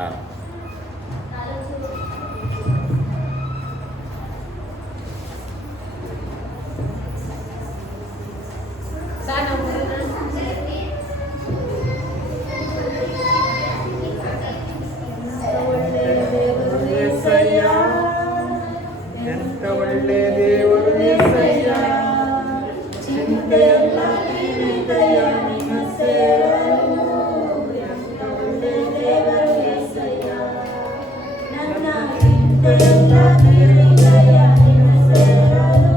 ಹಾಂ. ಎಂತ ಒಳ್ಳೆ ದೇವರು యేసయ్య, ಚಿಂತೆಯೆಲ್ಲ ತೀರಿದೆಯ ನಿನ್ನ ಸೇವನು. ಎಂತ ಒಳ್ಳೆ ದೇವರು యేసయ్య, ನನ್ನ ಚಿಂತೆಯೆಲ್ಲ ತೀರಿದೆಯ ನಿನ್ನ ಸೇವನು.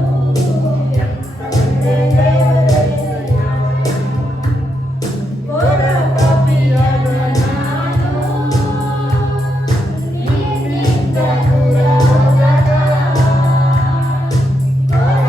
ಎಂತ ಒಳ್ಳೆ ದೇವರು యేసయ్ಯ, ಘೋರ ಪಾಪಿಯಾದ ನಾನು ನಿನ್ನಿಂದ ದೂರ ಹೋದಾಗ, ಘೋರ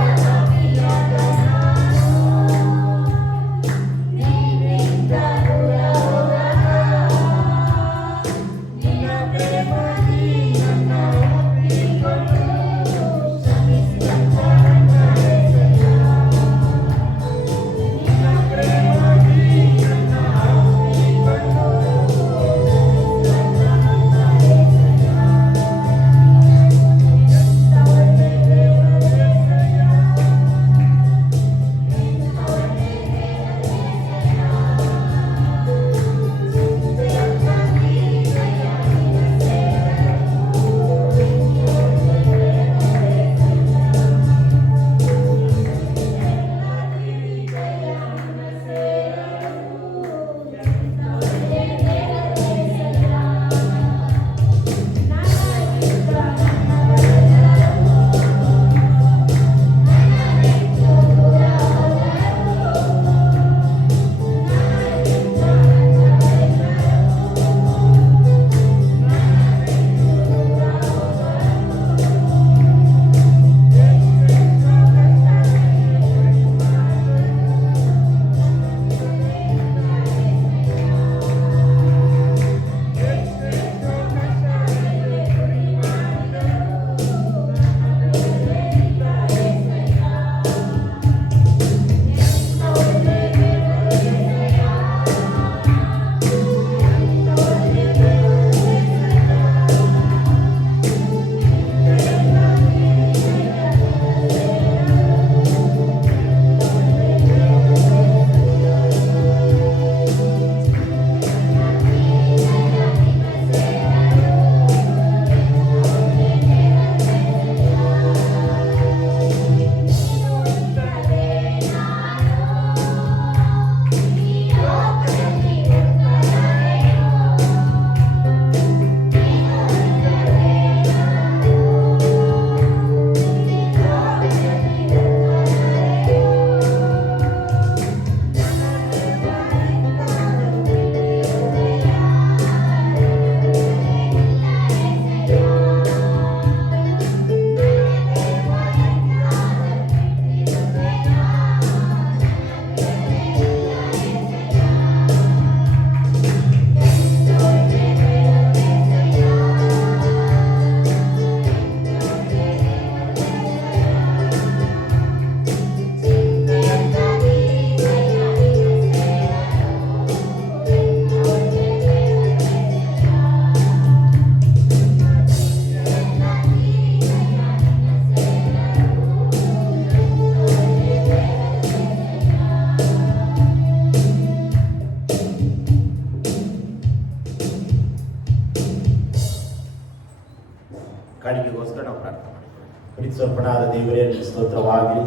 ಕಾಣಿಕೆಗೋಸ್ಕರ ನಾವು ಪ್ರಾರ್ಥನೆ ಮಾಡಿದ್ದೇವೆ. ಪ್ರೀತಿಸಲ್ಪನಾದ ದೇವರೇ, ಸ್ತೋತ್ರವಾಗಲಿ.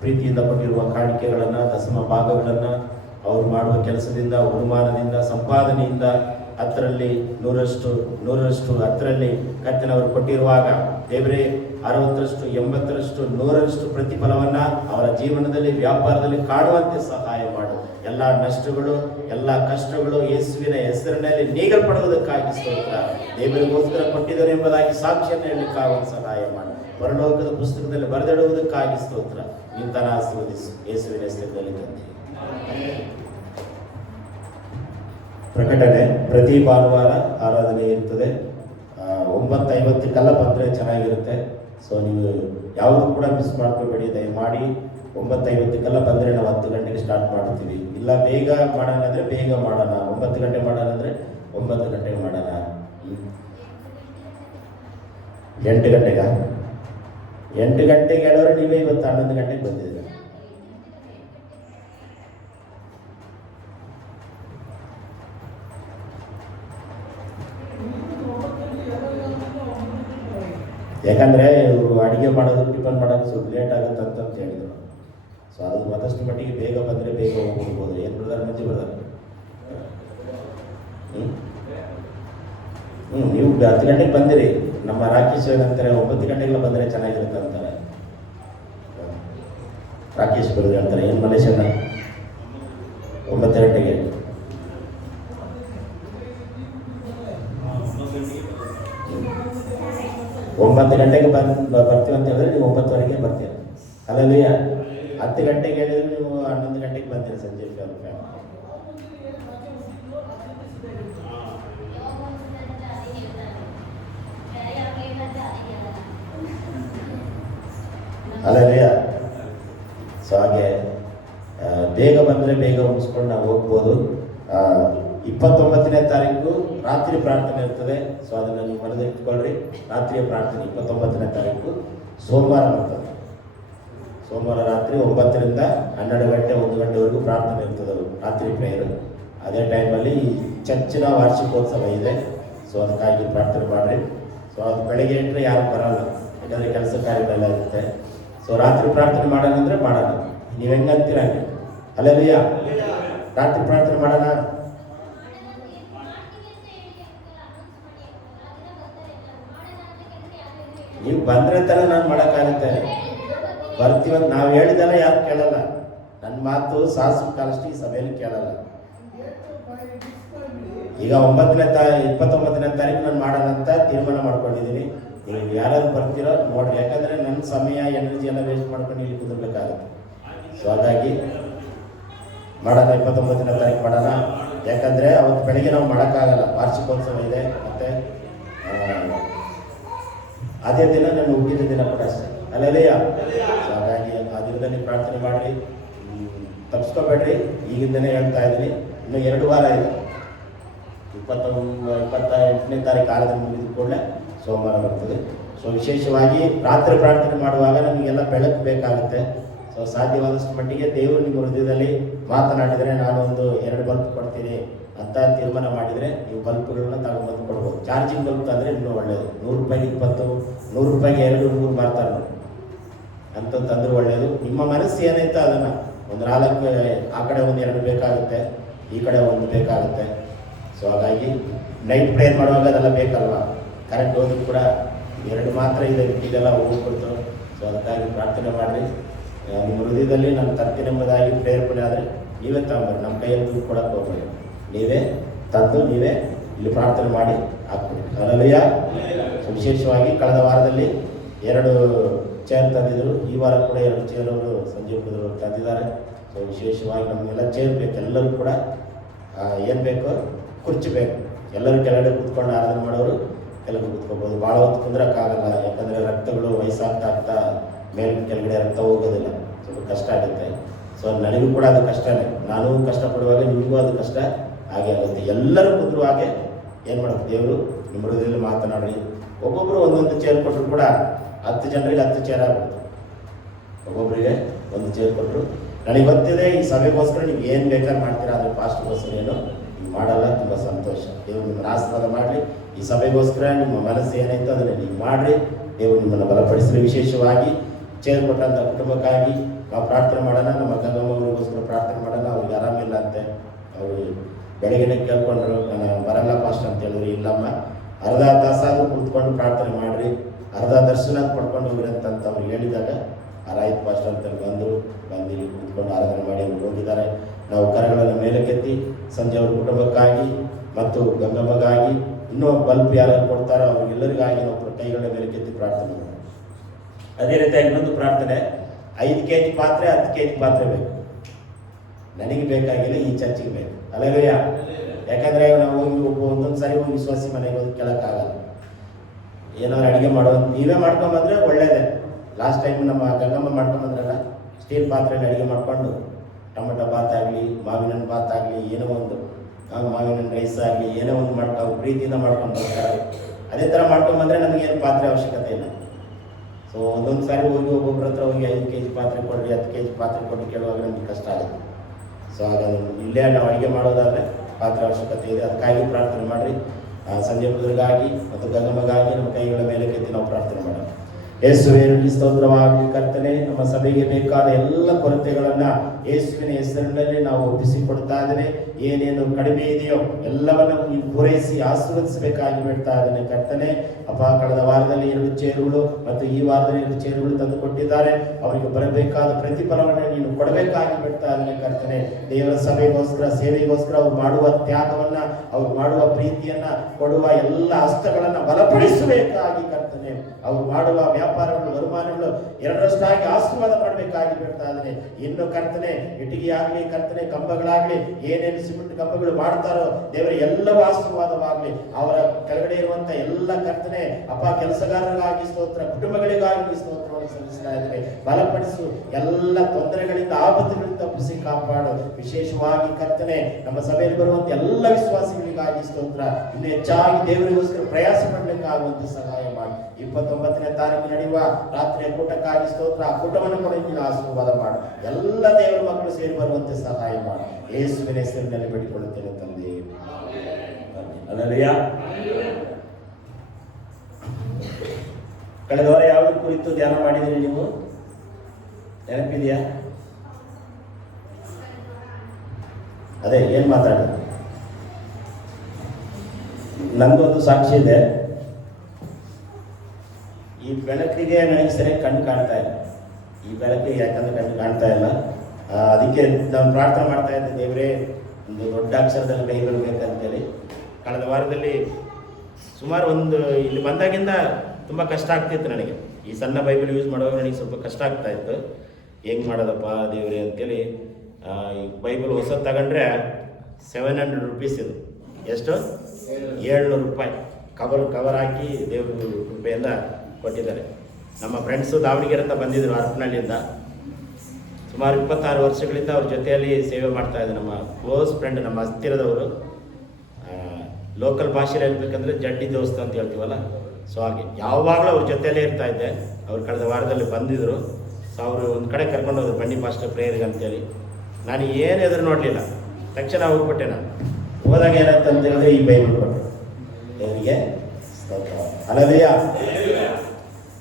ಪ್ರೀತಿಯಿಂದ ಕೊಟ್ಟಿರುವ ಕಾಣಿಕೆಗಳನ್ನು, ದಶಮ ಭಾಗಗಳನ್ನು ಅವರು ಮಾಡುವ ಕೆಲಸದಿಂದ, ಬಹುಮಾನದಿಂದ, ಸಂಪಾದನೆಯಿಂದ 10ರಲ್ಲಿ 100ರಷ್ಟು 10ರಲ್ಲಿ ಕರ್ತನವರು ಕೊಟ್ಟಿರುವಾಗ ದೇವರೇ 60ರಷ್ಟು 80ರಷ್ಟು 100ರಷ್ಟು ಪ್ರತಿಫಲವನ್ನು ಅವರ ಜೀವನದಲ್ಲಿ, ವ್ಯಾಪಾರದಲ್ಲಿ ಕಾಣುವಂತೆ ಸಹಾಯ ಮಾಡು. ಎಲ್ಲ ನಷ್ಟಗಳು, ಎಲ್ಲ ಕಷ್ಟಗಳು ಯೇಸುವಿನ ಹೆಸರಿನಲ್ಲಿ ನೀಗಲ್ಪಡುವುದಕ್ಕಾಗಿ ಸ್ತೋತ್ರ. ದೇವರಿಗೋಸ್ಕರ ಕೊಟ್ಟಿದ್ದಾರೆ ಎಂಬುದಾಗಿ ಸಾಕ್ಷಿಯನ್ನು ಹೇಳಲಿಕ್ಕಾಗುವ ಸಹಾಯ ಮಾಡು. ಪರಲೋಕದ ಪುಸ್ತಕದಲ್ಲಿ ಬರೆದಿಡುವುದಕ್ಕಾಗಿ ಸ್ತೋತ್ರ. ನಿಂತನ ಆಶೀರ್ವದಿಸು ಯೇಸುವಿನ ಹೆಸರಿನಲ್ಲಿ ತಂದೆ. ಪ್ರಕಟಣೆ ಪ್ರತಿ ಭಾನುವಾರ ಆರಾಧನೆ ಇರ್ತದೆ. 9:50ಕ್ಕೆಲ್ಲ ಬಂದರೆ ಚೆನ್ನಾಗಿರುತ್ತೆ. ಸೊ ನೀವು ಯಾವುದು ಕೂಡ ಮಿಸ್ ಮಾಡ್ಕೋಬೇಡಿ, ದಯಮಾಡಿ 9:50ಕ್ಕೆಲ್ಲ ಬಂದರೆ ನಾವು 10 ಗಂಟೆಗೆ ಸ್ಟಾರ್ಟ್ ಮಾಡ್ತೀವಿ. ಇಲ್ಲ ಬೇಗ ಮಾಡೋಣ ಅಂದರೆ ಬೇಗ ಮಾಡೋಣ, 9 ಗಂಟೆ ಮಾಡೋಣ ಅಂದರೆ 9 ಗಂಟೆಗೆ ಮಾಡೋಣ. 8 ಗಂಟೆಗ 8 ಗಂಟೆಗೆ ಹೇಳೋರು ನೀವೇ ಇವತ್ತು 11 ಗಂಟೆಗೆ ಬಂದಿದ್ದೀರ. ಯಾಕಂದರೆ ಇವರು ಅಡುಗೆ ಮಾಡೋದು ಟಿಫನ್ ಮಾಡೋದು ಸ್ವಲ್ಪ ಲೇಟ್ ಆಗುತ್ತೆ ಅಂತ ಹೇಳಿದರು. ಸೊ ಅದು ಮತ್ತಷ್ಟು ಮಟ್ಟಿಗೆ ಬೇಗ ಬಂದರೆ ಬೇಗ ಹೋಗ್ಬೋದು. ಏನು ಬ್ರದರ್, ಮಂಜು ಬ್ರದರ್? ನೀವು 10 ಗಂಟೆಗೆ ಬಂದಿರಿ. ನಮ್ಮ ರಾಕೇಶ್ ಏನಂತಾರೆ 9 ಗಂಟೆಗೆಲ್ಲ ಬಂದರೆ ಚೆನ್ನಾಗಿರುತ್ತೆ ಅಂತಾರೆ. ರಾಕೇಶ್ ಬರೋದು ಅಂತಾರೆ, ಏನು ಮಲೇಶನ್ನ 9 ಗಂಟೆಗೆ. ಒಂಬತ್ತು ಗಂಟೆಗೆ ಬರ್ತೀವಿ ಅಂತ ಹೇಳಿದ್ರೆ ನೀವು 9:30ಗೆ ಬರ್ತೀರ. ಅಲ್ಲಲ್ಲಿಯ 10 ಗಂಟೆಗೆ ಹೇಳಿದ್ರೆ ನೀವು 11 ಗಂಟೆಗೆ ಬಂದಿರಿ ಸಂಜೆ ಅಲ್ಲಲ್ಲಿಯ. ಸೊ ಹಾಗೆ ಬೇಗ ಬಂದರೆ ಬೇಗ ಮುಗಿಸ್ಕೊಂಡು ನಾವು ಹೋಗ್ಬೋದು. 29ನೇ ತಾರೀಕು ರಾತ್ರಿ ಪ್ರಾರ್ಥನೆ ಇರ್ತದೆ. ಸೊ ಅದನ್ನು ನೀವು ಮನದಲ್ಲಿಟ್ಕೊಳ್ರಿ. ರಾತ್ರಿಯ ಪ್ರಾರ್ಥನೆ 29ನೇ ತಾರೀಕು ಸೋಮವಾರ ಬರ್ತದೆ. ಸೋಮವಾರ ರಾತ್ರಿ 9ರಿಂದ 12 ಗಂಟೆ 1 ಗಂಟೆವರೆಗೂ ಪ್ರಾರ್ಥನೆ ಇರ್ತದೆ, ರಾತ್ರಿ ಪ್ರೇಯರ್. ಅದೇ ಟೈಮಲ್ಲಿ ಚರ್ಚಿನ ವಾರ್ಷಿಕೋತ್ಸವ ಇದೆ. ಸೊ ಅದಕ್ಕಾಗಿ ಪ್ರಾರ್ಥನೆ ಮಾಡಿರಿ. ಸೊ ಅದು ಬೆಳಗ್ಗೆ ಇಟ್ಟರೆ ಯಾರು ಬರಲ್ಲ, ಯಾಕಂದರೆ ಕೆಲಸ ಕಾರ್ಯಗಳೆಲ್ಲ ಇರುತ್ತೆ. ಸೊ ರಾತ್ರಿ ಪ್ರಾರ್ಥನೆ ಮಾಡೋಣ ಅಂದರೆ ಮಾಡೋಣ, ನೀವು ಹೆಂಗಂತೀರ ಹಂಗೆ. ಅಲ್ಲಲ್ಲಿಯ ರಾತ್ರಿ ಪ್ರಾರ್ಥನೆ ಮಾಡೋಣ. ನೀವು ಬಂದರೆ ತಾನೇ ನಾನು ಮಾಡೋಕ್ಕಾಗುತ್ತೆ. ಬರ್ತೀವಂತ ನಾವು ಹೇಳಿದೆಲ್ಲ ಯಾರು ಕೇಳಲ್ಲ. ನನ್ನ ಮಾತು ಸಾಸು ಕಾಲಷ್ಟು ಈ ಸಭೆಯಲ್ಲಿ ಕೇಳಲ್ಲ. ಈಗ 29ನೇ ತಾರೀಕು ನಾನು ಮಾಡೋಣ ಅಂತ ತೀರ್ಮಾನ ಮಾಡ್ಕೊಂಡಿದ್ದೀನಿ. ನೀವು ಯಾರಾದ್ರು ಬರ್ತೀರೋ ನೋಡ್ರಿ, ಯಾಕಂದರೆ ನನ್ನ ಸಮಯ ಎನರ್ಜಿ ಎಲ್ಲ ವೇಸ್ಟ್ ಮಾಡ್ಕೊಂಡು ಇಲ್ಲಿ ಕುಂದಿರ್ಬೇಕಾಗುತ್ತೆ. ಸೊ ಹಾಗಾಗಿ ಮಾಡೋಣ, 29ನೇ ತಾರೀಕು ಮಾಡೋಣ. ಯಾಕಂದರೆ ಅವತ್ತು ಬೆಳಗ್ಗೆ ನಾವು ಮಾಡೋಕ್ಕಾಗಲ್ಲ, ವಾರ್ಷಿಕೋತ್ಸವ ಇದೆ. ಮತ್ತು ಅದೇ ದಿನ ನಾನು ಹುಟ್ಟಿದ ದಿನ ಕೂಡ ಅಷ್ಟೇ, ಅಲ್ಲೆಲ್ಲ. ಸೊ ಹಾಗಾಗಿ ಆ ದಿನದಲ್ಲಿ ಪ್ರಾರ್ಥನೆ ಮಾಡಿರಿ, ತಪ್ಪಿಸ್ಕೋಬೇಡ್ರಿ. ಈಗಿಂದನೇ ಹೇಳ್ತಾ ಇದ್ದೀನಿ, ಇನ್ನು 2 ವಾರ ಇದೆ. 28ನೇ ತಾರೀಕು ಆರಾಧನೆ ಮುಗಿದ ಕೂಡಲೇ ಸೋಮವಾರ ಬರ್ತದೆ. ಸೊ ವಿಶೇಷವಾಗಿ ರಾತ್ರಿ ಪ್ರಾರ್ಥನೆ ಮಾಡುವಾಗ ನಮಗೆಲ್ಲ ಬೆಳಕು ಬೇಕಾಗುತ್ತೆ. ಸೊ ಸಾಧ್ಯವಾದಷ್ಟು ಮಟ್ಟಿಗೆ ದೇವರು ನಿಮ್ಮ ಹೃದಯದಲ್ಲಿ ಮಾತನಾಡಿದರೆ ನಾನು ಒಂದು 2 ಬಲ್ಪ್ ಕೊಡ್ತೀನಿ ಅಂತ ತೀರ್ಮಾನ ಮಾಡಿದರೆ ನೀವು ಬಲ್ಪ್ಗಳನ್ನ ತಗೊಂಡ್ಬಂದು ಕೊಡ್ಬೋದು. ಚಾರ್ಜಿಂಗ್ ಬಲ್ಪ್ ಅಂದರೆ ಇನ್ನೂ ಒಳ್ಳೆಯದು. 100 ರೂಪಾಯಿಗೆ 20, 100 ರೂಪಾಯಿಗೆ 2, 3 ಮಾಡ್ತಾರೆ ನೋಡಿ, ಅಂತಂದ್ರೆ ಒಳ್ಳೆಯದು. ನಿಮ್ಮ ಮನಸ್ಸು ಏನೈತೆ ಅದನ್ನು ಒಂದು 4 ಆ ಕಡೆ ಒಂದು 2 ಬೇಕಾಗುತ್ತೆ, ಈ ಕಡೆ 1 ಬೇಕಾಗುತ್ತೆ. ಸೊ ಹಾಗಾಗಿ ನೈಟ್ ಪ್ರೇಯರ್ ಮಾಡುವಾಗ ಅದೆಲ್ಲ ಬೇಕಲ್ವ, ಕರೆಂಟ್ ಹೋದ್ರೂ ಕೂಡ 2 ಮಾತ್ರ ಇದೆ, ಇದೆಲ್ಲ ಹೋಗ್ಬಿಡ್ತು. ಸೊ ಅದಕ್ಕಾಗಿ ಪ್ರಾರ್ಥನೆ ಮಾಡಿರಿ. ನಿಮ್ಮ ಹೃದಯದಲ್ಲಿ ನಾನು ತರ್ತೀನಿ ಎಂಬುದಾಗಿ ಪ್ರೇರೇಪಣೆ ಆದರೆ ನೀವೇ ತಗೊಂಡ್ರಿ, ನಮ್ಮ ಕೈಯಲ್ಲಿ ದುಡ್ಡು ಕೊಡೋಕ್ಕೆ ಹೋಗ್ಬೇಡಿ. ನೀವೇ ತಂದು ನೀವೇ ಇಲ್ಲಿ ಪ್ರಾರ್ಥನೆ ಮಾಡಿ ಹಾಕ್ಬಿಡಿ. ಅಲ್ಲಯ್ಯ. ವಿಶೇಷವಾಗಿ ಕಳೆದ ವಾರದಲ್ಲಿ 2 ಚೇರ್ ತಂದಿದ್ದರು. ಈ ವಾರ ಕೂಡ 2 ಚೇರ್ ಅವರು ಸಂಜೀವ್ ಅವರು ತಂದಿದ್ದಾರೆ. ಸೊ ವಿಶೇಷವಾಗಿ ನಮಗೆಲ್ಲ ಚೇರ್ ಬೇಕು, ಎಲ್ಲರೂ ಕೂಡ ಏನು ಬೇಕು, ಕುರ್ಚಿ ಬೇಕು. ಎಲ್ಲರೂ ಕೆಳಗಡೆ ಕೂತ್ಕೊಂಡು ಆರಾಧನೆ ಮಾಡೋರು ಕೆಳಗೆ ಕೂತ್ಕೋಬೋದು. ಭಾಳ ಹೊತ್ತು ಕುಂದ್ರಕ್ಕಾಗಲ್ಲ, ಯಾಕಂದರೆ ರಕ್ತಗಳು ವಯಸ್ಸಾಗ್ತಾ ಮೇಲೆ ಕೆಳಗಡೆ ರಕ್ತ ಹೋಗೋದಿಲ್ಲ, ಸ್ವಲ್ಪ ಕಷ್ಟ ಆಗುತ್ತೆ. ಸೊ ನನಗೂ ಕೂಡ ಅದು ಕಷ್ಟನೇ, ನಾನು ಕಷ್ಟಪಡುವಾಗ ನಿಮಗೂ ಅದು ಕಷ್ಟ ಹಾಗೆ ಆಗುತ್ತೆ. ಎಲ್ಲರೂ ಕುಂದ್ರು ಹಾಗೆ ಏನು ಮಾಡೋದು, ದೇವರು ನಿಮ್ಮ ಹೃದಯದಲ್ಲಿ ಮಾತನಾಡಿ. ಒಬ್ಬೊಬ್ಬರು ಒಂದೊಂದು ಚೇರ್ ಕೊಟ್ಟರು ಕೂಡ 10 ಜನರಿಗೆ 10 ಚೇರ್ ಆಗ್ಬಿಡ್ತು. ಒಬ್ಬೊಬ್ಬರಿಗೆ 1 ಚೇರ್ ಕೊಟ್ಟರು. ನನಗೆ ಗೊತ್ತಿದೆ ಈ ಸಭೆಗೋಸ್ಕರ ನೀವು ಏನು ಬೇಕಾದ್ರೆ ಮಾಡ್ತೀರಾ, ಆದರೆ ಪಾಸ್ಟ್ಗೋಸ್ಕರ ಏನು ನೀವು ಮಾಡಲ್ಲ. ತುಂಬ ಸಂತೋಷ. ದೇವರು ನಿಮ್ಮನ್ನು ಆಶೀರ್ವಾದ ಮಾಡಲಿ. ಈ ಸಭೆಗೋಸ್ಕರ ನಿಮ್ಮ ಮನಸ್ಸು ಏನಾಯ್ತು ಅದನ್ನು ನೀವು ಮಾಡಿರಿ. ದೇವರು ನಿಮ್ಮನ್ನು ಬಲಪಡಿಸಲಿ. ವಿಶೇಷವಾಗಿ ಚೇರ್ ಕೊಟ್ಟಂಥ ಕುಟುಂಬಕ್ಕಾಗಿ ನಾವು ಪ್ರಾರ್ಥನೆ ಮಾಡೋಣ. ನಮ್ಮ ಗಂಗಮ್ಮವ್ರಿಗೋಸ್ಕರ ಪ್ರಾರ್ಥನೆ ಮಾಡೋಣ. ಅವ್ರಿಗೆ ಆರಾಮಿಲ್ಲ ಅಂತೆ, ಅವರು ಬೆಳಗ್ಗೆ ಕೇಳ್ಕೊಂಡ್ರು, ನಾನು ಬರಲ್ಲ ಪಾಸ್ಟ್ ಅಂತ ಹೇಳಿದ್ರು. ಇಲ್ಲಮ್ಮ, ಅರ್ಧ ತಾಸಾದರೂ ಕುಳಿತುಕೊಂಡು ಪ್ರಾರ್ಥನೆ ಮಾಡಿರಿ, ಅರ್ಧ ದರ್ಶನ ಪಡ್ಕೊಂಡು ಹೋಗ್ರಿ ಅಂತ ಅವ್ರಿಗೆ ಹೇಳಿದಾಗ ಆರಾಯ್ತು ಪಾಸ್ಟ್ ಅಂತ ಬಂದು ಇಲ್ಲಿ ಕುಳಿತುಕೊಂಡು ಆರಾಧನೆ ಮಾಡಿ ಅವ್ರು ಹೋಗಿದ್ದಾರೆ. ನಾವು ಕರೆಗಳನ್ನು ಮೇಲಕ್ಕೆತ್ತಿ ಸಂಜೆ ಅವ್ರ ಕುಟುಂಬಕ್ಕಾಗಿ ಮತ್ತು ಗಂಗಮ್ಮಗಾಗಿ ಇನ್ನೂ ಬಲ್ಪ್ ಯಾರು ಕೊಡ್ತಾರೋ ಅವ್ರಿಗೆಲ್ಲರಿಗಾಗಿ ನಾವು ಕೈಗಳ ಮೇಲಕ್ಕೆತ್ತಿ ಪ್ರಾರ್ಥನೆ ಮಾಡೋಣ. ಅದೇ ರೀತಿಯಾಗಿ ಇನ್ನೊಂದು ಪ್ರಾರ್ಥನೆ, 5 kg ಪಾತ್ರೆ 10 kg ಪಾತ್ರೆ ಬೇಕು. ನನಗೆ ಬೇಕಾಗಿಲ್ಲ, ಈ ಚರ್ಚಿಗೆ ಬೇಕು. ಅಲ್ಲಯ್ಯ. ಯಾಕಂದರೆ ನಾವು ಒಂದೊಂದು ಸಾರಿ ಹೋಗಿ ವಿಶ್ವಾಸಿ ಮನೆಗೆ ಹೋಗಿ ಕೇಳೋಕ್ಕಾಗಲ್ಲ. ಏನಾದ್ರು ಅಡುಗೆ ಮಾಡೋದು ನೀವೇ ಮಾಡ್ಕೊಂಬಂದ್ರೆ ಒಳ್ಳೇದೇ. ಲಾಸ್ಟ್ ಟೈಮ್ ನಮ್ಮ ಗಂಗಮ್ಮ ಮಾಡ್ಕೊಂಬಂದ್ರಲ್ಲ, ಸ್ಟೀಲ್ ಪಾತ್ರೆಯಲ್ಲಿ ಅಡುಗೆ ಮಾಡಿಕೊಂಡು ಟೊಮೆಟೊ ಬಾತ್ ಆಗಲಿ, ಮಾವಿನ ಬಾತ್ ಆಗಲಿ, ಏನೋ ಒಂದು ಮಾವಿನ ರೈಸ್ ಆಗಲಿ, ಏನೋ ಒಂದು ಮಾಡ್ಕೊಂಡು ಪ್ರೀತಿಯಿಂದ ಮಾಡ್ಕೊಂಡು ಬರ್ತಾರೆ. ಅದೇ ಥರ ಮಾಡ್ಕೊಂಬಂದರೆ ನಮಗೇನು ಪಾತ್ರೆ ಅವಶ್ಯಕತೆ ಇಲ್ಲ. ಸೊ ಒಂದೊಂದು ಸಾರಿ ಹೋಗಿ ಒಬ್ಬೊಬ್ಬರ ಹತ್ರ ಹೋಗಿ 5 kg ಪಾತ್ರೆ ಕೊಡ್ರಿ 10 kg ಪಾತ್ರೆ ಕೊಟ್ಟು ಕೇಳುವಾಗ ನಮಗೆ ಕಷ್ಟ ಆಗುತ್ತೆ. ಸೊ ಹಾಗಾಗಿ ಇಲ್ಲೇ ನಾವು ಅಡುಗೆ ಮಾಡೋದಾದರೆ ಪಾತ್ರೆ ಅವಶ್ಯಕತೆ ಇದೆ. ಅದಕ್ಕಾಗಿ ಪ್ರಾರ್ಥನೆ ಮಾಡಿರಿ. ಸಂಜೆ ಬುದ್ರಿಗಾಗಿ ಮತ್ತು ಗಗಮಗಾಗಿ ನಮ್ಮ ಕೈಗಳ ಮೇಲೆ ಕೆತ್ತಿ ನಾವು ಪ್ರಾರ್ಥನೆ ಮಾಡೋಣ. ಯೇಸುವೇ ಸ್ತೋತ್ರವಾಗಿ ಕರ್ತನೆ, ನಮ್ಮ ಸಭೆಗೆ ಬೇಕಾದ ಎಲ್ಲ ಕೊರತೆಗಳನ್ನು ಯೇಸುವಿನ ಹೆಸರಿನಲ್ಲಿ ನಾವು ಒಪ್ಪಿಸಿಕೊಡ್ತಾ ಇದ್ದೇನೆ. ಏನೇನು ಕಡಿಮೆ ಇದೆಯೋ ಎಲ್ಲವನ್ನು ನೀವು ಪೂರೈಸಿ ಆಶೀರ್ವದಿಸಬೇಕಾಗಿ ಬಿಡ್ತಾ ಇದ್ದೇನೆ ಕರ್ತನೆ. ಅಪ್ಪ, ಕಳೆದ ವಾರದಲ್ಲಿ 2 ಚೇರುಗಳು ಮತ್ತು ಈ ವಾರದಲ್ಲಿ 2 ಚೇರುಗಳು ತಂದು ಕೊಟ್ಟಿದ್ದಾರೆ. ಅವರಿಗೆ ಬರಬೇಕಾದ ಪ್ರತಿಫಲವನ್ನು ನೀನು ಕೊಡಬೇಕಾಗಿ ಬಿಡ್ತಾ ಇದ್ದೇನೆ ಕರ್ತನೆ. ದೇವರ ಸಭೆಗೋಸ್ಕರ, ಸೇವೆಗೋಸ್ಕರ ಅವ್ರು ಮಾಡುವ ತ್ಯಾಗವನ್ನ, ಅವ್ರು ಮಾಡುವ ಪ್ರೀತಿಯನ್ನ ಕೊಡುವ ಎಲ್ಲ ಹಸ್ತಗಳನ್ನು ಬಲಪಡಿಸಬೇಕಾಗಿ ಕರ್ತನೆ. ಅವ್ರು ಮಾಡುವ ವ್ಯಾಪಾರಗಳು, ವರುಮಾನಗಳು 2ರಷ್ಟಾಗಿ ಆಶೀರ್ವಾದ ಮಾಡಬೇಕಾಗಿ ಬಿಡ್ತಾ ಇದ್ದೇನೆ. ಇನ್ನು ಕರ್ತನೆ, ಇಟ್ಟಿಗೆ ಆಗಲಿ ಕರ್ತನೆ, ಕಂಬಗಳಾಗಲಿ, ಏನೇನು ಸಿಮೆಂಟ್ ಕಂಬಗಳು ಮಾಡ್ತಾರೋ ದೇವರ ಎಲ್ಲವೂ ಆಶೀರ್ವಾದವಾಗಲಿ. ಅವರ ಕೆಳಗಡೆ ಇರುವಂತ ಎಲ್ಲ ಕರ್ತನೆ ಅಪ್ಪ, ಕೆಲಸಗಾರರಿಗಾಗಿ ಸ್ತೋತ್ರ, ಕುಟುಂಬಗಳಿಗಾಗಿ ಸ್ತೋತ್ರವನ್ನು ಸಲ್ಲಿಸ್ತಾ ಇದ್ದೇನೆ. ಬಲಪಡಿಸು, ಎಲ್ಲ ತೊಂದರೆಗಳಿಂದ, ಆಪತ್ತುಗಳಿಂದ ತಪ್ಪಿಸಿ ಕಾಪಾಡು. ವಿಶೇಷವಾಗಿ ಕರ್ತನೆ, ನಮ್ಮ ಸಭೆಯಲ್ಲಿ ಬರುವಂತ ಎಲ್ಲ ವಿಶ್ವಾಸಿಗಳಿಗಾಗಿ ಸ್ತೋತ್ರ. ಇನ್ನು ಹೆಚ್ಚಾಗಿ ದೇವರಿಗೋಸ್ಕರ ಪ್ರಯಾಸ ಪಡಲಿಕ್ಕಾಗುವಂತೆ ಸಹಾಯ ಮಾಡಿ. 29ನೇ ತಾರೀಕು ನಡೆಯುವ ರಾತ್ರಿಯ ಕೂಟಕ್ಕಾಗಿ ಸ್ತೋತ್ರ. ಆ ಕೂಟವನ್ನು ಕೂಡ ನೀನು ಆಶೀರ್ವಾದ ಮಾಡು. ಎಲ್ಲ ದೇವರ ಮಕ್ಕಳು ಸೇರಿ ಬರುವಂತೆ ಸಹಾಯ ಮಾಡಿ. ಯೇಸುವಿನ ಹೆಸರಿನಲ್ಲಿ ಬೇಡಿಕೊಳ್ಳುತ್ತೇನೆ ತಂದೆ. ಹಲ್ಲೆಲೂಯಾ. ಕಳೆದ ವಾರ ಯಾವುದ್ರ ಕುರಿತು ಧ್ಯಾನ ಮಾಡಿದ್ರಿ ನೀವು? ನೆನಪಿದೆಯಾ? ಅದೇ ಏನ್ ಮಾತಾಡಿದ್ರಿ? ನಂದೊಂದು ಸಾಕ್ಷಿ ಇದೆ. ಈ ಬೆಳಕಿಗೆ ನನಗೆ ಸರಿಯಾಗಿ ಕಣ್ಣು ಕಾಣ್ತಾ ಇಲ್ಲ. ಈ ಬೆಳಕಿಗೆ ಯಾಕಂದ್ರೆ ಕಣ್ಣು ಕಾಣ್ತಾ ಇಲ್ಲ. ಅದಕ್ಕೆ ನಾನು ಪ್ರಾರ್ಥನೆ ಮಾಡ್ತಾ ಇದ್ದೆ, ದೇವರೇ ಒಂದು ದೊಡ್ಡ ಅಕ್ಷರದಲ್ಲಿ ಬೈಬಲ್ ಬೇಕಂತೇಳಿ. ಕಳೆದ ವಾರದಲ್ಲಿ ಸುಮಾರು ಇಲ್ಲಿ ಬಂದಾಗಿಂದ ತುಂಬ ಕಷ್ಟ ಆಗ್ತಿತ್ತು ನನಗೆ. ಈ ಸಣ್ಣ ಬೈಬಲ್ ಯೂಸ್ ಮಾಡುವಾಗ ನನಗೆ ಸ್ವಲ್ಪ ಕಷ್ಟ ಆಗ್ತಾ ಇತ್ತು. ಹೆಂಗೆ ಮಾಡೋದಪ್ಪ ದೇವರೇ ಅಂತೇಳಿ. ಈ ಬೈಬಲ್ ಹೊಸದು ತಗೊಂಡ್ರೆ 700 ರೂಪೀಸ್ ಇದು. ಎಷ್ಟು? 700 ರೂಪಾಯಿ ಕವರ್ ಹಾಕಿ ದೇವ್ರ ಕೃಪೆಯಿಂದ ಕೊಟ್ಟಿದ್ದಾರೆ. ನಮ್ಮ ಫ್ರೆಂಡ್ಸು ದಾವಣಗೆರೆಯಿಂದ ಬಂದಿದ್ದರು, ಹರಪನಹಳ್ಳಿಯಿಂದ. ಸುಮಾರು 26 ವರ್ಷಗಳಿಂದ ಅವ್ರ ಜೊತೆಯಲ್ಲಿ ಸೇವೆ ಮಾಡ್ತಾ ಇದ್ದಾರೆ. ನಮ್ಮ ಕ್ಲೋಸ್ ಫ್ರೆಂಡ್, ನಮ್ಮ ಹತ್ತಿರದವರು. ಲೋಕಲ್ ಭಾಷೆಯಲ್ಲಿ ಹೇಳ್ಬೇಕಂದ್ರೆ ಜಡ್ಡಿ ದೋಸ್ತ ಅಂತ ಹೇಳ್ತೀವಲ್ಲ, ಸೊ ಹಾಗೆ ಯಾವಾಗಲೂ ಅವ್ರ ಜೊತೆಯಲ್ಲೇ ಇರ್ತಾ ಇದ್ದೆ. ಅವ್ರು ಕಳೆದ ವಾರದಲ್ಲಿ ಬಂದಿದ್ದರು. ಸೊ ಅವರು ಒಂದು ಕಡೆ ಕರ್ಕೊಂಡು ಹೋದ್ರು, ಬನ್ನಿ ಪಾಸ್ಟರ್ ಪ್ರೇಯರ್ಗೆ ಅಂತೇಳಿ. ನಾನು ಏನು ಎದುರು ನೋಡಲಿಲ್ಲ, ತಕ್ಷಣ ಹೋಗ್ಬಿಟ್ಟೆ. ನಾನು ಹೋದಾಗ ಏನಂತ ಹೇಳಿದ್ರೆ ಈ ಬೈಬಲ್ ಕೊಟ್ಟೆ ದೇವರಿಗೆ ಸ್ತೋತ್ರ. ಹಲ್ಲೆಲೂಯಾ.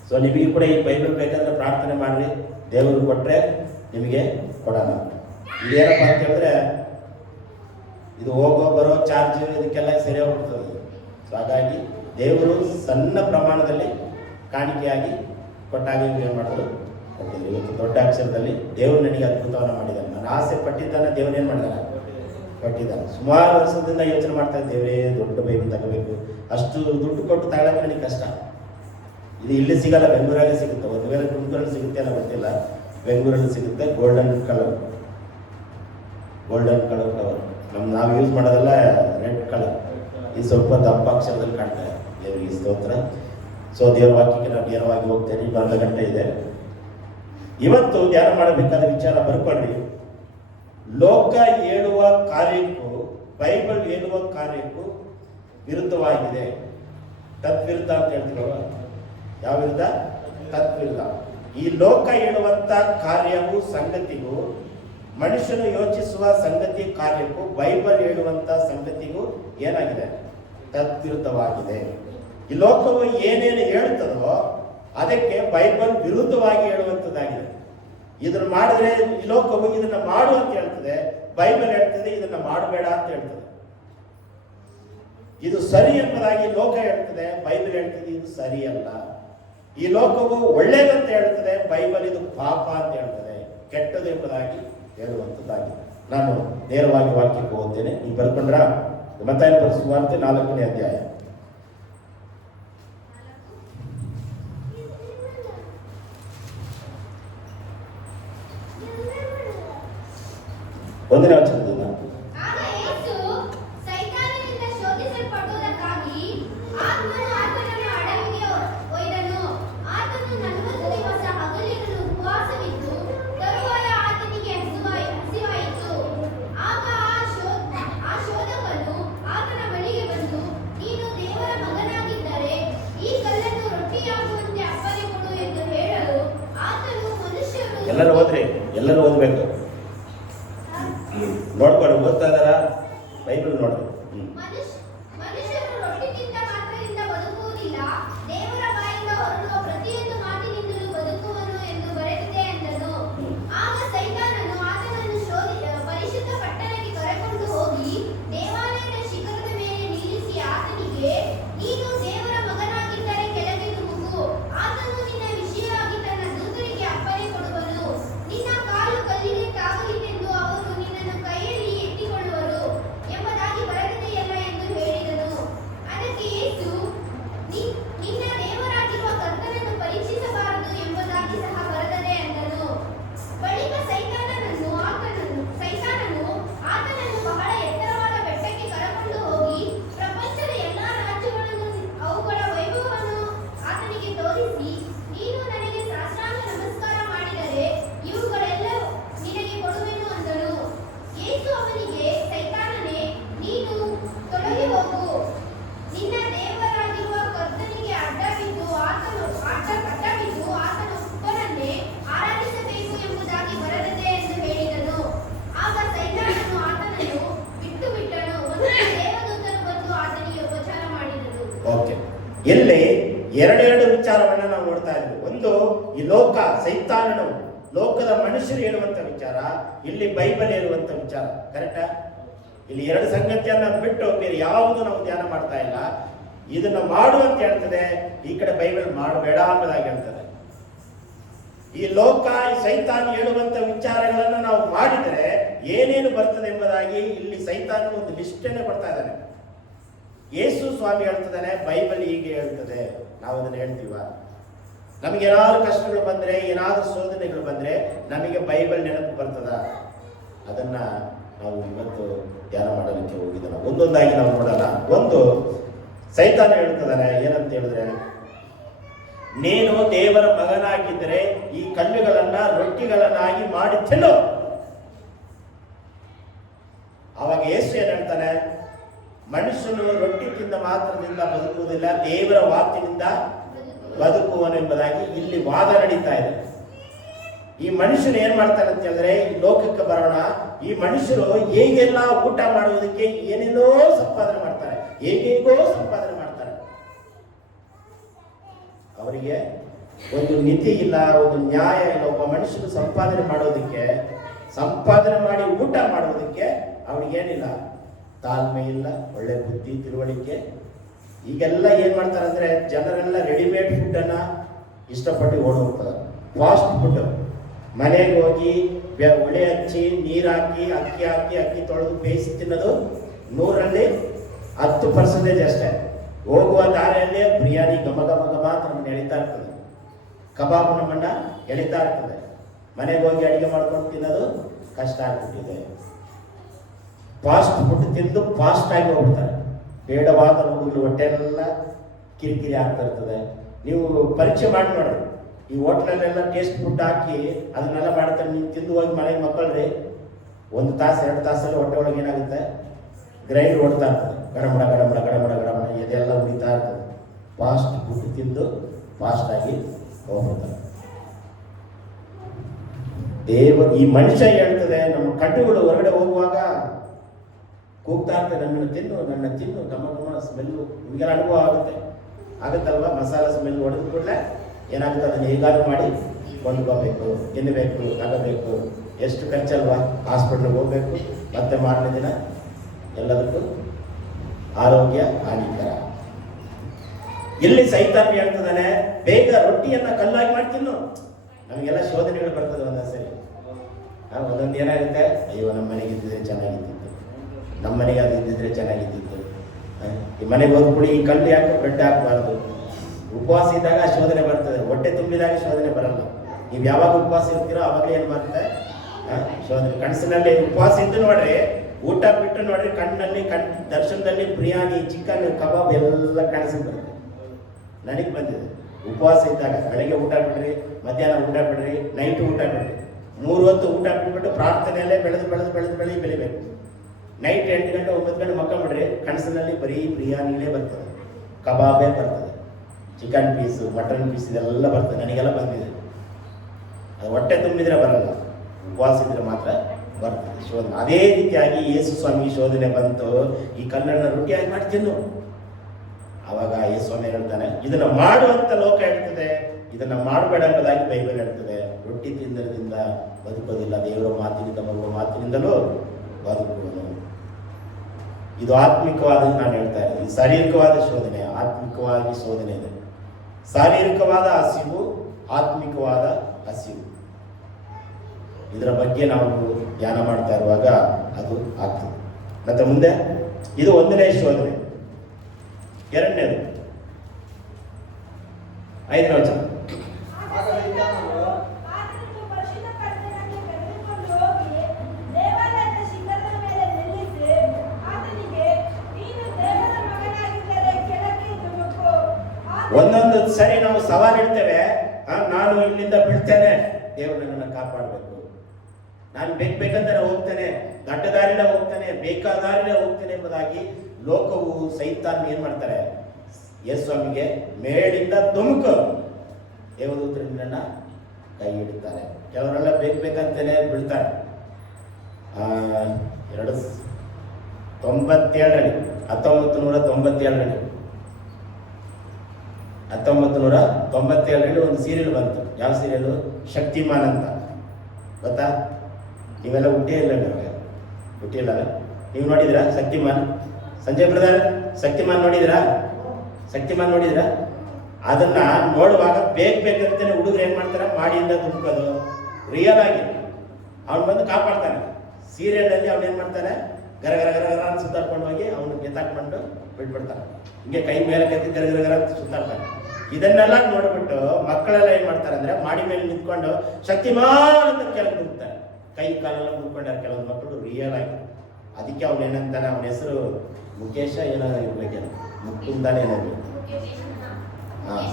ಸೊ ನಿಮಗೆ ಕೂಡ ಈ ಬೈಬಲ್ ಬೇಕಂದ್ರೆ ಪ್ರಾರ್ಥನೆ ಮಾಡಿರಿ. ದೇವರು ಕೊಟ್ಟರೆ ನಿಮಗೆ ಕೊಡೋಣ. ಇದೇನಪ್ಪ ಅಂತ ಹೇಳಿದ್ರೆ ಇದು ಹೋಗೋ ಬರೋ ಚಾರ್ಜ್ ಇದಕ್ಕೆಲ್ಲ ಸರಿ ಹೋಗ್ಬಿಡ್ತದೆ. ಸೊ ಹಾಗಾಗಿ ದೇವರು ಸಣ್ಣ ಪ್ರಮಾಣದಲ್ಲಿ ಕಾಣಿಕೆಯಾಗಿ ಕೊಟ್ಟಾಗ ಏನು ಮಾಡೋದು ಕೊಟ್ಟಿಲ್ಲ. ಇವತ್ತು ದೊಡ್ಡ ಅಕ್ಷರದಲ್ಲಿ ದೇವರು ನನಗೆ ಅದ್ಭುತವನ್ನು ಮಾಡಿದ್ದಾನೆ. ನಾನು ಆಸೆ ಪಟ್ಟಿದ್ದಾನೆ, ದೇವರು ಏನು ಮಾಡಿದ್ದಾನೆ? ಕೊಟ್ಟಿದ್ದಾನೆ. ಸುಮಾರು ವರ್ಷದಿಂದ ಯೋಚನೆ ಮಾಡ್ತಾ ಇದ್ದೆ, ದೇವರೇ ದೊಡ್ಡ ಬೈಬಲ್ ತಗೋಬೇಕು. ಅಷ್ಟು ದುಡ್ಡು ಕೊಟ್ಟು ತಗೊಳ್ಳೋಕೆ ನನಗೆ ಕಷ್ಟ. ಇದು ಇಲ್ಲಿ ಸಿಗಲ್ಲ, ಬೆಂಗಳೂರಲ್ಲಿ ಸಿಗುತ್ತೆ. ಒಂದು ವೇಳೆ ತುಮಕೂರಲ್ಲಿ ಸಿಗುತ್ತೆ ಅಲ್ಲ ಗೊತ್ತಿಲ್ಲ, ಬೆಂಗಳೂರಲ್ಲಿ ಸಿಗುತ್ತೆ. Golden colour cover. ನಾವು ಯೂಸ್ ಮಾಡೋದೆಲ್ಲ ರೆಡ್ ಕಲರ್. ಇದು ಸ್ವಲ್ಪ ದಪ್ಪ ಅಕ್ಷರದಲ್ಲಿ ಕಾಣ್ತಾ ಇದೆ. ದೇವರಿಗೆ ಸ್ತೋತ್ರ. ಸೊ ದೇವರ ವಾಕ್ಯಕ್ಕೆ ನಾನು ನೇರವಾಗಿ ಹೋಗ್ತೇನೆ. 1 ಗಂಟೆ ಇದೆ. ಇವತ್ತು ಧ್ಯಾನ ಮಾಡಬೇಕಾದ ವಿಚಾರ ಬರ್ಕೊಳ್ಳಿ. ಲೋಕ ಹೇಳುವ ಕಾರ್ಯಕ್ಕೂ ಬೈಬಲ್ ಹೇಳುವ ಕಾರ್ಯಕ್ಕೂ ವಿರುದ್ಧವಾಗಿದೆ. ತದ್ವಿರುದ್ಧ ಅಂತ ಹೇಳ್ತೀವಲ್ಲ, ಯಾವ ವಿರುದ್ಧ? ತದ್ವಿರುದ್ಧ. ಈ ಲೋಕ ಹೇಳುವಂತ ಕಾರ್ಯವು ಸಂಗತಿಗೂ, ಮನುಷ್ಯನು ಯೋಚಿಸುವ ಸಂಗತಿ ಕಾರ್ಯಕ್ಕೂ ಬೈಬಲ್ ಹೇಳುವಂತ ಸಂಗತಿಗೂ ಏನಾಗಿದೆ? ತದ್ವಿರುದ್ಧವಾಗಿದೆ. ಈ ಲೋಕವು ಏನೇನು ಹೇಳ್ತದೋ ಅದಕ್ಕೆ ಬೈಬಲ್ ವಿರುದ್ಧವಾಗಿ ಹೇಳುವಂಥದ್ದಾಗಿದೆ. ಇದನ್ನ ಮಾಡಿದ್ರೆ ಈ ಲೋಕವು ಇದನ್ನ ಮಾಡು ಅಂತ ಹೇಳ್ತದೆ, ಬೈಬಲ್ ಹೇಳ್ತದೆ ಇದನ್ನ ಮಾಡಬೇಡ ಅಂತ ಹೇಳ್ತದೆ. ಇದು ಸರಿ ಎಂಬುದಾಗಿ ಲೋಕ ಹೇಳ್ತದೆ, ಬೈಬಲ್ ಹೇಳ್ತದೆ ಇದು ಸರಿ ಅಲ್ಲ. ಈ ಲೋಕವು ಒಳ್ಳೇದಂತ ಹೇಳ್ತದೆ, ಬೈಬಲ್ ಇದು ಪಾಪ ಅಂತ ಹೇಳ್ತದೆ, ಕೆಟ್ಟದು ಎಂಬುದಾಗಿ ಹೇಳುವಂಥದ್ದಾಗಿದೆ. ನಾನು ನೇರವಾಗಿ ವಾಕ್ಯಕ್ಕೆ ಹೋಗ್ತೇನೆ. ನೀವು ಬರ್ಕೊಂಡ್ರ? ಮತ್ತಾಯ ಸುವಾರ್ತೆ 4ನೇ ಅಧ್ಯಾಯ 1ನೇ ವಚನದಿಂದ. ಎಲ್ಲರೂ ಓದಬೇಕು. ನೋಡ್ಕೊಂಡು ಓದ್ತಾ ಇದಾರ ಬೈಬಲ್ ನೋಡ್ರಿ. ಮನುಷ್ಯರು ರೊಟ್ಟಿಗಿಂತ ಮಾತ್ರದಿಂದ ಬದುಕುವುದಿಲ್ಲ, ದೇವರ ಬಾಯಿಂದ ಹೊರಡುವ ಪ್ರತಿಯೊಂದು ಮಾತಿನಿಂದಲೂ ಬದುಕುವನು ಎಂದು ಬರೆದಿದೆ ಎಂದನು. ಆಗ ಸೈತಾನನು ಆತನನ್ನು ಪರಿಶುದ್ಧ ಪಟ್ಟಣಕ್ಕೆ ಕರೆಕೊಂಡು ಹೋಗಿ ದೇವಾಲಯದ ಶಿಖರದ ಮೇಲೆ ನಿಲ್ಲಿಸಿ ಆತನಿಗೆ, ನೀನು ದೇವರ ಮಗನಾಗಿದ್ದರೆ ಕೆಳಗೆ ಧುಮುಕು, ಆತನು ನಿನ್ನ ವಿಷಯವಾಗಿ ತನ್ನ ದೂತರಿಗೆ ಅಪ್ಪಣೆ ಕೊಡುವನು, ನಿನ್ನ ಕಾಲು ಕಲ್ಲಿಗೆ ತಾಗಲಿತೆಂದು ಅವರು ನಿನ್ನನ್ನು ಕೈಯಲ್ಲಿ ಎತ್ತಿಕೊಳ್ಳುವರು ಎಂಬುದಾಗಿ ಬರೆದಿದೆಯಲ್ಲ ಎಂದು ಹೇಳಿದನು. ಅದಕ್ಕೆ ಯೇಸು, ನಿನ್ನ ದೇವರಾಗಿರುವ ಕರ್ತನನ್ನು ಪರೀಕ್ಷಿಸಬಾರದು ಎಂಬುದಾಗಿ ಸಹ ಬರೆದಿದೆ ಎಂದನು. ಬಳಿಕ ಸೈತಾನನು ಆತನನ್ನು ಬಹಳ ಎತ್ತರವಾದ ಬೆಟ್ಟಕ್ಕೆ ಕರೆಕೊಂಡು ಹೋಗಿ ಪ್ರಪಂಚದ ಎಲ್ಲಾ ರಾಜ್ಯಗಳನ್ನು ಅವುಗಳ ವೈಭವವನ್ನು ಆತನಿಗೆ ತೋರಿಸಿ, ನೀನು ನನಗೆ ಸಾಷ್ಟಾಂಗ ನಮಸ್ಕಾರ ಮಾಡಿದರೆ ಇವುಗಳೆಲ್ಲ ನಿನಗೆ ಕೊಡುವೆನು ಅಂದನು. ಯೇಸು ಅವನಿಗೆ, ಸೈತಾನನೇ, ನೀನು ತೊಲಗಿ ಹೋಗು, ನಿನ್ನ ದೇವರಾಗಿರುವ ಕರ್ತನಿಗೆ ಅಡ್ಡಬಿದ್ದು ಆತನ ಒಬ್ಬನನ್ನೇ ಆರಾಧಿಸಬೇಕು ಎಂಬುದಾಗಿ ಬರೆದಿದೆ ಎಂದು ಹೇಳಿದನು. ಆಗ ಸೈತಾನನು ಆತನನ್ನು ಬಿಟ್ಟು ಬಿಟ್ಟನು. ಒಂದು ದೇವದೂತರು ಬಂದು ಆತನಿಗೆ ಉಪಚಾರ ಮಾಡಿದರು. ಓಕೆ, ಇಲ್ಲಿ ಎರಡೆರಡು ವಿಚಾರವನ್ನ ನಾವು ನೋಡ್ತಾ ಇದ್ವಿ. ಒಂದು, ಈ ಲೋಕ, ಸೈತಾನನು, ಲೋಕದ ಮನುಷ್ಯರು ಹೇಳುವಂತ ವಿಚಾರ, ಇಲ್ಲಿ ಬೈಬಲ್ ಹೇಳುವಂತ ವಿಚಾರ. ಕರೆಕ್ಟಾ? ಇಲ್ಲಿ ಎರಡು ಸಂಗತಿಯನ್ನ ಬಿಟ್ಟು ಬೇರೆ ಯಾವುದು ನಾವು ಧ್ಯಾನ ಮಾಡ್ತಾ ಇಲ್ಲ. ಇದನ್ನ ಮಾಡು ಅಂತ ಹೇಳ್ತದೆ, ಈ ಕಡೆ ಬೈಬಲ್ ಮಾಡಬೇಡ ಅನ್ನೋದಾಗಿ ಹೇಳ್ತದೆ. ಈ ಲೋಕ, ಈ ಸೈತಾನ ಹೇಳುವಂತ ವಿಚಾರಗಳನ್ನ ನಾವು ಮಾಡಿದರೆ ಏನೇನು ಬರ್ತದೆ ಎಂಬುದಾಗಿ ಇಲ್ಲಿ ಸೈತಾನ ಒಂದು ಲಿಸ್ಟನ್ನೇ ಕೊಡ್ತಾ ಇದ್ದಾನೆ. ಯೇಸು ಸ್ವಾಮಿ ಹೇಳ್ತಿದ್ದಾನೆ, ಬೈಬಲ್ ಹೀಗೆ ಹೇಳ್ತದೆ. ನಾವು ಅದನ್ನ ಹೇಳ್ತೀವ? ನಮಗೆ ಏನಾದ್ರು ಕಷ್ಟಗಳು ಬಂದ್ರೆ, ಏನಾದ್ರು ಶೋಧನೆಗಳು ಬಂದ್ರೆ ನಮಗೆ ಬೈಬಲ್ ನೆನಪು ಬರ್ತದ? ಅದನ್ನ ನಾವು ಇವತ್ತು ಧ್ಯಾನ ಮಾಡಲಿಕ್ಕೆ ಹೋಗಿದ್ದಾನೆ. ಒಂದೊಂದಾಗಿ ನಾವು ನೋಡೋಣ. ಒಂದು, ಸೈತಾನ ಹೇಳ್ತಿದ್ದಾನೆ ಏನಂತ ಹೇಳಿದ್ರೆ, ನೀನು ದೇವರ ಮಗನಾಗಿದ್ದರೆ ಈ ಕಲ್ಲುಗಳನ್ನ ರೊಟ್ಟಿಗಳನ್ನಾಗಿ ಮಾಡಿ ತಿನ್ನು. ಅವಾಗ ಯೇಸು ಏನ್ ಹೇಳ್ತಾನೆ, ಮನುಷ್ಯನು ರೊಟ್ಟಿ ತಿಂದ ಮಾತ್ರದಿಂದ ಬದುಕುವುದಿಲ್ಲ, ದೇವರ ವಾಕ್ಯದಿಂದ ಬದುಕುವನೆಂಬುದಾಗಿ ಇಲ್ಲಿ ವಾದ ನಡೀತಾ ಇದೆ. ಈ ಮನುಷ್ಯನು ಏನ್ ಮಾಡ್ತಾನೆ ಅಂತ ಹೇಳಿದ್ರೆ, ಈ ಲೋಕಕ್ಕೆ ಬರೋಣ, ಈ ಮನುಷ್ಯರು ಹೇಗೆಲ್ಲ ಊಟ ಮಾಡುವುದಕ್ಕೆ ಏನೇನೋ ಸಂಪಾದನೆ ಮಾಡ್ತಾರೆ, ಹೇಗೇಗೋ ಸಂಪಾದನೆ ಮಾಡ್ತಾರೆ. ಅವರಿಗೆ ಒಂದು ಮಿತಿ ಇಲ್ಲ, ಒಂದು ನ್ಯಾಯ ಇಲ್ಲ. ಒಬ್ಬ ಮನುಷ್ಯನು ಸಂಪಾದನೆ ಮಾಡೋದಕ್ಕೆ, ಸಂಪಾದನೆ ಮಾಡಿ ಊಟ ಮಾಡೋದಕ್ಕೆ ಅವನಿಗೇನಿಲ್ಲ, ತಾಳ್ಮೆ ಇಲ್ಲ, ಒಳ್ಳೆ ಬುದ್ಧಿ ತಿಳುವಳಿಕೆ. ಈಗೆಲ್ಲ ಏನ್ ಮಾಡ್ತಾರೆ ಅಂದ್ರೆ, ಜನರೆಲ್ಲ ರೆಡಿಮೇಡ್ ಫುಡ್ ಅನ್ನ ಇಷ್ಟಪಟ್ಟು ಓಡೋಗ್ತಾರೆ. ಫಾಸ್ಟ್ ಫುಡ್, ಮನೆಗೆ ಹೋಗಿ ಒಳೆ ಹಚ್ಚಿ ನೀರು ಹಾಕಿ ಅಕ್ಕಿ ತೊಳೆದು ಬೇಯಿಸಿ ತಿನ್ನೋದು 100ರಲ್ಲಿ 10% ಅಷ್ಟೇ. ಹೋಗುವ ದಾರಿಯಲ್ಲೇ ಬಿರಿಯಾನಿ ಘಮ ಘಮ ಘಮ ಅಂತ ನಮ್ಮನ್ನ ಎಳಿತಾ ಇರ್ತದೆ, ಕಬಾಬ್ ನಮ್ಮನ್ನ ಎಳಿತಾ ಇರ್ತದೆ. ಮನೆಗೆ ಹೋಗಿ ಅಡಿಗೆ ಮಾಡ್ಕೊಂಡು ತಿನ್ನೋದು ಕಷ್ಟ ಆಗ್ಬಿಟ್ಟಿದೆ. ಫಾಸ್ಟ್ ಫುಡ್ ತಿಂದು ಫಾಸ್ಟ್ ಆಗಿ ಹೋಗ್ಬಿಡ್ತಾರೆ. ಬೇಡವಾದ ರೋಗಗಳು ಹೊಟ್ಟೆಲ್ಲ ಕಿರಿಕಿರಿ ಆಗ್ತಾ ಇರ್ತದೆ. ನೀವು ಪರೀಕ್ಷೆ ಮಾಡಿ ನೋಡ್ರಿ, ಈ ಹೋಟ್ಲಲ್ಲೆಲ್ಲ ಟೇಸ್ಟ್ ಫುಡ್ ಹಾಕಿ ಅದನ್ನೆಲ್ಲ ಮಾಡ್ತಾರೆ. ನೀವು ತಿಂದು ಹೋಗಿ ಮನೆಗೆ ಮಕ್ಕಳ್ರಿ, 1 ತಾಸು 2 ತಾಸಲ್ಲಿ ಹೊಟ್ಟೆ ಒಳಗೆ ಏನಾಗುತ್ತೆ, ಗ್ರೈಂಡ್ ಓಡ್ತಾ ಇರ್ತದೆ, ಗಡಮಡ ಗಡಮಡ ಗಡಮಡ ಗಡಮಡ ಇದೆಲ್ಲ ಉಳಿತಾ ಇರ್ತದೆ. ಫಾಸ್ಟ್ ಫುಡ್ ತಿಂದು ಫಾಸ್ಟ್ ಆಗಿ ಹೋಗ್ಬಿಡ್ತಾರೆ. ಈ ಮನುಷ್ಯ ಹೇಳ್ತದೆ, ನಮ್ಮ ಕಣ್ಣುಗಳು ಹೊರಗಡೆ ಹೋಗುವಾಗ ಕೂಗ್ತಾ ಇರ್ತದೆ, ನನ್ನ ತಿನ್ನು ಘಮ ಘಮ ಸ್ಮೆಲ್ಲು. ನಿಮಗೆಲ್ಲ ಅನುಭವ ಆಗುತ್ತಲ್ವಾ? ಮಸಾಲ ಸ್ಮೆಲ್ ಹೊಡೆದ ಕೂಡಲೇ ಏನಾಗುತ್ತೆ, ಅದನ್ನು ಹೇಗಾದ್ರು ಮಾಡಿ ಕೊಂಡ್ಕೋಬೇಕು, ತಿನ್ನಬೇಕು, ತಗೋಬೇಕು. ಎಷ್ಟು ಖರ್ಚಲ್ವಾ? ಹಾಸ್ಪಿಟ್ಲಿಗೆ ಹೋಗ್ಬೇಕು, ಮತ್ತೆ ಮಾರನೇ ದಿನ ಎಲ್ಲದಕ್ಕೂ ಆರೋಗ್ಯ ಹಾನಿಕರ. ಇಲ್ಲಿ ಸೈತಾನ ಹೇಳ್ತದಾನೆ, ಬೇಗ ರೊಟ್ಟಿಯನ್ನ ಕಲ್ಲಾಗಿ ಮಾಡಿ ತಿನ್ನು. ನಮಗೆಲ್ಲ ಶೋಧನೆಗಳು ಬರ್ತದೆ ಒಂದೊಂದ್ಸರಿ. ಒಂದೊಂದು ಏನಾಗುತ್ತೆ, ಅಯ್ಯೋ ನಮ್ಮ ಮನೆಗೆ ಇದ್ದಿದ್ರೆ ಚೆನ್ನಾಗಿದ್ದಿತ್ತು, ನಮ್ಮ ಮನೆಗೆ ಅದು ಇದ್ದಿದ್ರೆ ಚೆನ್ನಾಗಿದ್ದಿತ್ತು. ಈ ಮನೆಗೆ ಹೋದ್ಬಿಡಿ, ಈ ಕಲ್ಲು ಯಾಕೆ ಬ್ರೆಡ್ ಹಾಕಬಾರ್ದು. ಉಪವಾಸ ಇದ್ದಾಗ ಶೋಧನೆ ಬರ್ತದೆ, ಹೊಟ್ಟೆ ತುಂಬಿದಾಗ ಶೋಧನೆ ಬರಲ್ಲ. ನೀವು ಯಾವಾಗ ಉಪವಾಸ ಇರ್ತೀರೋ ಅವಾಗಲೇ ಏನು ಮಾಡ್ತಾರೆ, ಶೋಧನೆ. ಕನಸಿನಲ್ಲಿ ಉಪವಾಸ ಇದ್ದು ನೋಡ್ರಿ, ಊಟ ಬಿಟ್ಟು ನೋಡ್ರಿ, ಕಣ್ಣಲ್ಲಿ ದರ್ಶನದಲ್ಲಿ ಬಿರಿಯಾನಿ, ಚಿಕನ್, ಕಬಾಬ್ ಎಲ್ಲ ಕನಸಿಗೆ ಬರುತ್ತೆ. ನನಗೆ ಬಂದಿದೆ ಉಪವಾಸ ಇದ್ದಾಗ. ಬೆಳಗ್ಗೆ ಊಟ ಬಿಡ್ರಿ, ಮಧ್ಯಾಹ್ನ ಊಟ ಬಿಡ್ರಿ, ನೈಟ್ ಊಟ ಬಿಡ್ರಿ. 3 ಹೊತ್ತು ಊಟ ಬಿಟ್ಬಿಟ್ಟು ಪ್ರಾರ್ಥನೆಯಲ್ಲೇ ಬೆಳೆದು ಬೆಳಿಬೇಕು. ನೈಟ್ 8 ಗಂಟೆ 9 ಗಂಟೆ ಮಕ್ಕಂಬಿಡ್ರಿ, ಕನಸಿನಲ್ಲಿ ಬರೀ ಬಿರಿಯಾನಿಗಳೇ ಬರ್ತದೆ, ಕಬಾಬೇ ಬರ್ತದೆ, ಚಿಕನ್ ಪೀಸು, ಮಟನ್ ಪೀಸ್ ಇದೆಲ್ಲ ಬರ್ತದೆ. ನನಗೆಲ್ಲ ಬಂದಿದೆ. ಅದು ಹೊಟ್ಟೆ ತುಂಬಿದ್ರೆ ಬರಲ್ಲ. ಉಪವಾಸ ಇದ್ರೆ ಮಾತ್ರ ಬರ್ತದೆ ಶೋಧನೆ. ಅದೇ ರೀತಿಯಾಗಿ ಯೇಸು ಸ್ವಾಮಿ ಶೋಧನೆ ಬಂತು, ಈ ಕಲ್ಲನ್ನು ರೊಟ್ಟಿಯಾಗಿ ಮಾಡಿ ತಿನ್ನು. ಅವಾಗ ಯೇಸು ಸ್ವಾಮಿ ಹೇಳ್ತಾನೆ, ಇದನ್ನ ಮಾಡುವಂತ ಲೋಕ ಹೇಳ್ತದೆ, ಇದನ್ನ ಮಾಡಬೇಡ ಎಂಬುದಾಗಿ ಬೈಬಲ್ ಹೇಳ್ತದೆ. ರೊಟ್ಟಿ ತಿಂದರಿಂದ ಬದುಕೋದಿಲ್ಲ, ದೇವರ ಮಾತಿನಿಂದ ಬರುವ ಮಾತಿನಿಂದಲೂ ಬದುಕುವುದು. ಇದು ಆತ್ಮಿಕವಾದ, ನಾನು ಹೇಳ್ತಾ ಇದ್ದೀನಿ, ಶಾರೀರಿಕವಾದ ಶೋಧನೆ, ಆತ್ಮಿಕವಾಗಿ ಶೋಧನೆ ಇದೆ. ಶಾರೀರಿಕವಾದ ಹಸಿವು, ಆತ್ಮಿಕವಾದ ಹಸಿವು, ಇದರ ಬಗ್ಗೆ ನಾವು ಧ್ಯಾನ ಮಾಡ್ತಾ ಇರುವಾಗ ಅದು ಆಗ್ತದೆ. ಮತ್ತೆ ಮುಂದೆ ಇದು ಒಂದನೇ ಶೋಧನೆ. ಎರಡನೇದು 5ನೇ ವಚನ. ಆಗ ಸೈತಾನನು ಆತನನ್ನು ಪರಿಶುದ್ಧ ಪಟ್ಟಣಕ್ಕೆ ಕರೆದುಕೊಂಡು ಹೋಗಿ ದೇವಾಲಯದ ಶಿಖರದ ಮೇಲೆ ನಿಲ್ಲಿಸಿ ಆತನಿಗೆ, ನೀನು ದೇವರ ಮಗನಾಗಿದ್ದರೆ ಕೆಳಗೆ ಧುಮುಕು. ಒಂದೊಂದು ಸರಿ ನಾವು ಸವಾಲು ಇಡ್ತೇವೆ, ನಾನು ಇಲ್ಲಿಂದ ಬಿಡ್ತೇನೆ, ದೇವರು ನನ್ನನ್ನು ಕಾಪಾಡಬೇಕು, ನಾನು ಬೇಕಂತ ಹೋಗ್ತೇನೆ, ದಡ್ಡ ದಾರಿನ ಹೋಗ್ತೇನೆ, ಬೇಕಾದ ದಾರಿನ ಹೋಗ್ತೇನೆ ಎಂಬುದಾಗಿ ಲೋಕವು, ಸೈತಾನ್ ಏನ್ ಮಾಡ್ತಾರೆ, ಯೇಸು ಸ್ವಾಮಿಗೆ ಮೇಲಿಂದ ಧುಮುಕು, ದೇವದೂತರು ನಿನ್ನನ್ನ ಕೈ ಹಿಡಿತಾರೆ. ಕೆಲವರೆಲ್ಲ ಬೇಕಂತೇನೆ ಬೀಳ್ತಾರೆ. 1997ರಲ್ಲಿ 1997ರಲ್ಲಿ ಒಂದು ಸೀರಿಯಲ್ ಬಂತು. ಯಾವ ಸೀರಿಯಲ್? ಶಕ್ತಿಮಾನ್ ಅಂತ. ಗೊತ್ತಾ? ನೀವೆಲ್ಲ ಹುಟ್ಟಿಲ್ಲ, ನೀವು ನೋಡಿದಿರಾ ಶಕ್ತಿಮಾನ್? ಸಂಜಯ್ ಬ್ರದರ್, ಶಕ್ತಿಮಾನ್ ನೋಡಿದಿರಾ? ಅದನ್ನ ನೋಡುವಾಗ ಬೇಕಂತಾನೆ ಹುಡುಗರು ಏನ್ ಮಾಡ್ತಾರೆ, ಮಾಡಿಯಿಂದ ದುಃಖದು ರಿಯಲ್ ಆಗಿ ಅವ್ನು ಬಂದು ಕಾಪಾಡ್ತಾನೆ. ಸೀರಿಯಲ್ ಅಲ್ಲಿ ಅವ್ನು ಏನ್ ಮಾಡ್ತಾನೆ, ಗರ ಗರ ಗರ ಗರ ಅಂತ ಸುತ್ತಾಡ್ಕೊಂಡು ಹೋಗಿ ಅವನು ಗೆತ್ತಾಕೊಂಡು ಬಿಟ್ಬಿಡ್ತಾನೆ. ಹಿಂಗೆ ಕೈ ಮೇಲೆ ಕೆತ್ತಿ ಗರ ಗರ ಗರ ಅಂತ ಸುತ್ತಾಡ್ತಾನೆ. ಇದನ್ನೆಲ್ಲ ನೋಡ್ಬಿಟ್ಟು ಮಕ್ಕಳೆಲ್ಲ ಏನ್ ಮಾಡ್ತಾರೆ ಅಂದ್ರೆ, ಮಾಡಿ ಮೇಲೆ ನಿಂತ್ಕೊಂಡು ಶಕ್ತಿಮಾನ್ ಅಂತ ಕೆಳಗೆ ದುಡ್ತಾರೆ, ಕೈ ಕಾಲೆಲ್ಲ ಮುಟ್ಕೊಂಡಾರೆ ಕೆಲವೊಂದು ಮಕ್ಕಳು ರಿಯಲ್ ಆಗಿ. ಅದಕ್ಕೆ ಅವ್ನು ಏನಂತಾನೆ, ಅವನ ಹೆಸರು ಮುಖೇಶ ಏನೋ ಇರ್ಬೇಕೇನು, ಮುಕ್ಕಿಂದಾನೆ ಏನಾದ್ರು.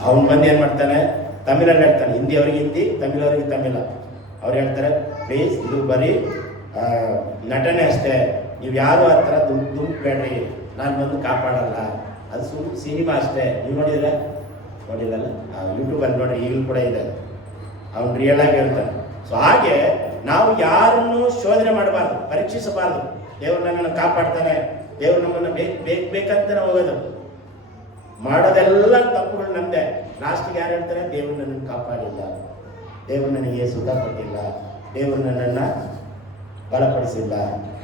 ಅವ್ನು ಬಂದು ಏನ್ ಮಾಡ್ತಾನೆ, ತಮಿಳಲ್ಲಿ ಹೇಳ್ತಾನೆ, ಹಿಂದಿ ಅವ್ರಿಗೆ ಹಿಂದಿ, ತಮಿಳ್ ಅವ್ರಿಗೆ ತಮಿಳ. ಅವ್ರು ಹೇಳ್ತಾರೆ, ಪ್ಲೀಸ್ ಇದು ಬರೀ ನಟನೆ ಅಷ್ಟೇ, ನೀವು ಯಾರು ಆ ಥರ ದುಂಬ್ಬೇಡ್ರಿ, ನಾನು ಬಂದು ಕಾಪಾಡಲ್ಲ, ಅದು ಸಿನಿಮಾ ಅಷ್ಟೇ. ನೀವು ನೋಡಿಲ್ಲಲ್ಲ, ಯೂಟ್ಯೂಬಲ್ಲಿ ನೋಡ್ರಿ, ಈಗಲೂ ಕೂಡ ಇದೆ, ಅವ್ನು ರಿಯಲ್ ಆಗಿ ಹೇಳ್ತಾನೆ. ಸೊ ಹಾಗೆ ನಾವು ಯಾರನ್ನು ಶೋಧನೆ ಮಾಡಬಾರ್ದು, ಪರೀಕ್ಷಿಸಬಾರ್ದು. ದೇವರು ನನ್ನನ್ನು ಕಾಪಾಡ್ತಾನೆ, ದೇವರು ನಮ್ಮನ್ನು ಬೇಕಂತಾನೆ ಹೋಗೋದು, ಮಾಡೋದೆಲ್ಲ ತಪ್ಪುಗಳು ನಮ್ದೆ. ಲಾಸ್ಟ್ಗೆ ಯಾರು ಹೇಳ್ತಾರೆ, ದೇವರು ನನ್ನನ್ನು ಕಾಪಾಡಿಲ್ಲ, ದೇವರು ನನಗೆ ಸುಖ ಕೊಟ್ಟಿಲ್ಲ, ದೇವರು ನನ್ನನ್ನು ಬಲಪಡಿಸಿಲ್ಲ,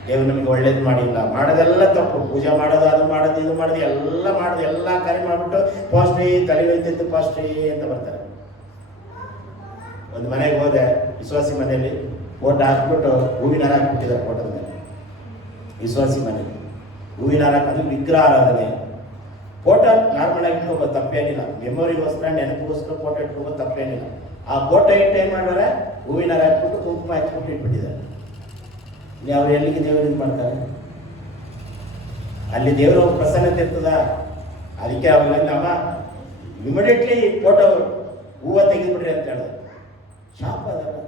ದೇವರು ನಮಗೆ ಒಳ್ಳೇದು ಮಾಡಿಲ್ಲ, ಮಾಡೋದೆಲ್ಲ ತಪ್ಪು. ಪೂಜೆ ಮಾಡೋದು, ಅದು ಮಾಡೋದು, ಇದು ಮಾಡೋದು, ಎಲ್ಲ ಕಾರ್ಯ ಮಾಡಿಬಿಟ್ಟು ಪಾಸ್ಟ್ರಿ ತಲೆ ಹೋಯ್ತಿತ್ತು ಪಾಸ್ಟ್ರಿ ಅಂತ ಬರ್ತಾರೆ. ಒಂದು ಮನೆಗೆ ಹೋದೆ, ವಿಶ್ವಾಸಿ ಮನೆಯಲ್ಲಿ ಫೋಟೋ ಹಾಕ್ಬಿಟ್ಟು ಹೂವಿನ ಹಾರ ಹಾಕ್ಬಿಟ್ಟಿದ್ದಾರೆ ಫೋಟೋದ ಮೇಲೆ. ವಿಶ್ವಾಸಿ ಮನೆಯಲ್ಲಿ ಹೂವಿನ ಹಾರ ಹಾಕೋದು ವಿಗ್ರಹ ಆರಾಧನೆ. ಫೋಟೋ ನಾರ್ಮಲ್ ಆಗಿ ಇಟ್ಕೋಬೋದು, ತಪ್ಪೇನಿಲ್ಲ. ಮೆಮೊರಿಗೋಸ್ಕರ, ನೆನಪಿಗೋಸ್ಕರ ಫೋಟೋ ಇಟ್ಕೋಬೋದು, ತಪ್ಪೇನಿಲ್ಲ. ಆ ಫೋಟೋ ಇಟ್ಟು ಏನು ಮಾಡಿದ್ರೆ, ಹೂವಿನ ಹಾರ ಹಾಕ್ಬಿಟ್ಟು ಕುಂಕುಮ ಹಚ್ಬಿಟ್ಟು ಇಟ್ಬಿಟ್ಟಿದ್ದಾರೆ. ಇಲ್ಲಿ ಅವ್ರು ಎಲ್ಲಿಗೆ ದೇವರು ಇದು ಮಾಡ್ತಾರೆ? ಅಲ್ಲಿ ದೇವರ ಪ್ರಸನ್ನತೆ ಇರ್ತದ. ಅದಕ್ಕೆ ಅವ್ರಿಗೆ ನಮ್ಮ ಇಮಿಡಿಯೇಟ್ಲಿ ಫೋಟೋ ಹೂವ ತೆಗೆದುಬಿಡ್ರಿ ಅಂತ ಹೇಳಿದ್ರು. ಶಾಪ ಅದಲ್ಲ.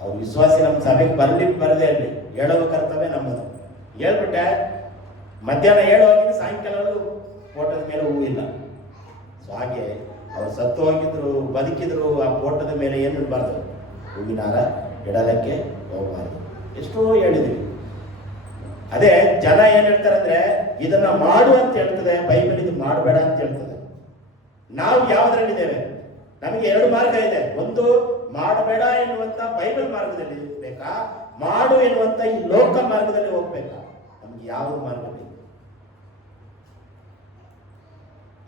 ಅವ್ರು ವಿಶ್ವಾಸಿ ನಮ್ಮ ಸಭೆಗೆ ಬರದೇ ಇರಲಿ, ಹೇಳುವ ಕರ್ತವ್ಯ ನಮ್ಮದು. ಹೇಳ್ಬಿಟ್ಟೆ, ಮಧ್ಯಾಹ್ನ ಹೇಳುವಾಗಿದ್ದು ಸಾಯಂಕಾಲವರೆಗೂ ಫೋಟೋದ ಮೇಲೆ ಹೂ ಇಲ್ಲ. ಸೊ ಹಾಗೆ ಅವ್ರು ಸತ್ತು ಹೋಗಿದ್ರು, ಬದುಕಿದ್ರು, ಆ ಫೋಟೋದ ಮೇಲೆ ಏನು ಇಡಬಾರ್ದು, ಹೂವಿನ ಹಾರ ಇಡೋದಕ್ಕೆ ಹೋಗಬಾರ್ದು. ಎಷ್ಟೋ ಹೇಳಿದ್ವಿ. ಅದೇ ಜನ ಏನ್ ಹೇಳ್ತಾರಂದ್ರೆ, ಇದನ್ನ ಮಾಡು ಅಂತ ಹೇಳ್ತದೆ ಬೈಬಲ್, ಇದು ಮಾಡಬೇಡ ಅಂತ ಹೇಳ್ತದೆ. ನಾವು ಯಾವ್ದ್ರಲ್ಲಿದ್ದೇವೆ? ನಮಗೆ 2 ಮಾರ್ಗ ಇದೆ. ಒಂದು ಮಾಡಬೇಡ ಎನ್ನುವಂತ ಬೈಬಲ್ ಮಾರ್ಗದಲ್ಲಿ ಬೇಕಾ, ಮಾಡು ಎನ್ನುವಂತ ಈ ಲೋಕ ಮಾರ್ಗದಲ್ಲಿ ಹೋಗ್ಬೇಕಾ? ನಮ್ಗೆ ಯಾವ ಮಾರ್ಗ ಬೇಕು?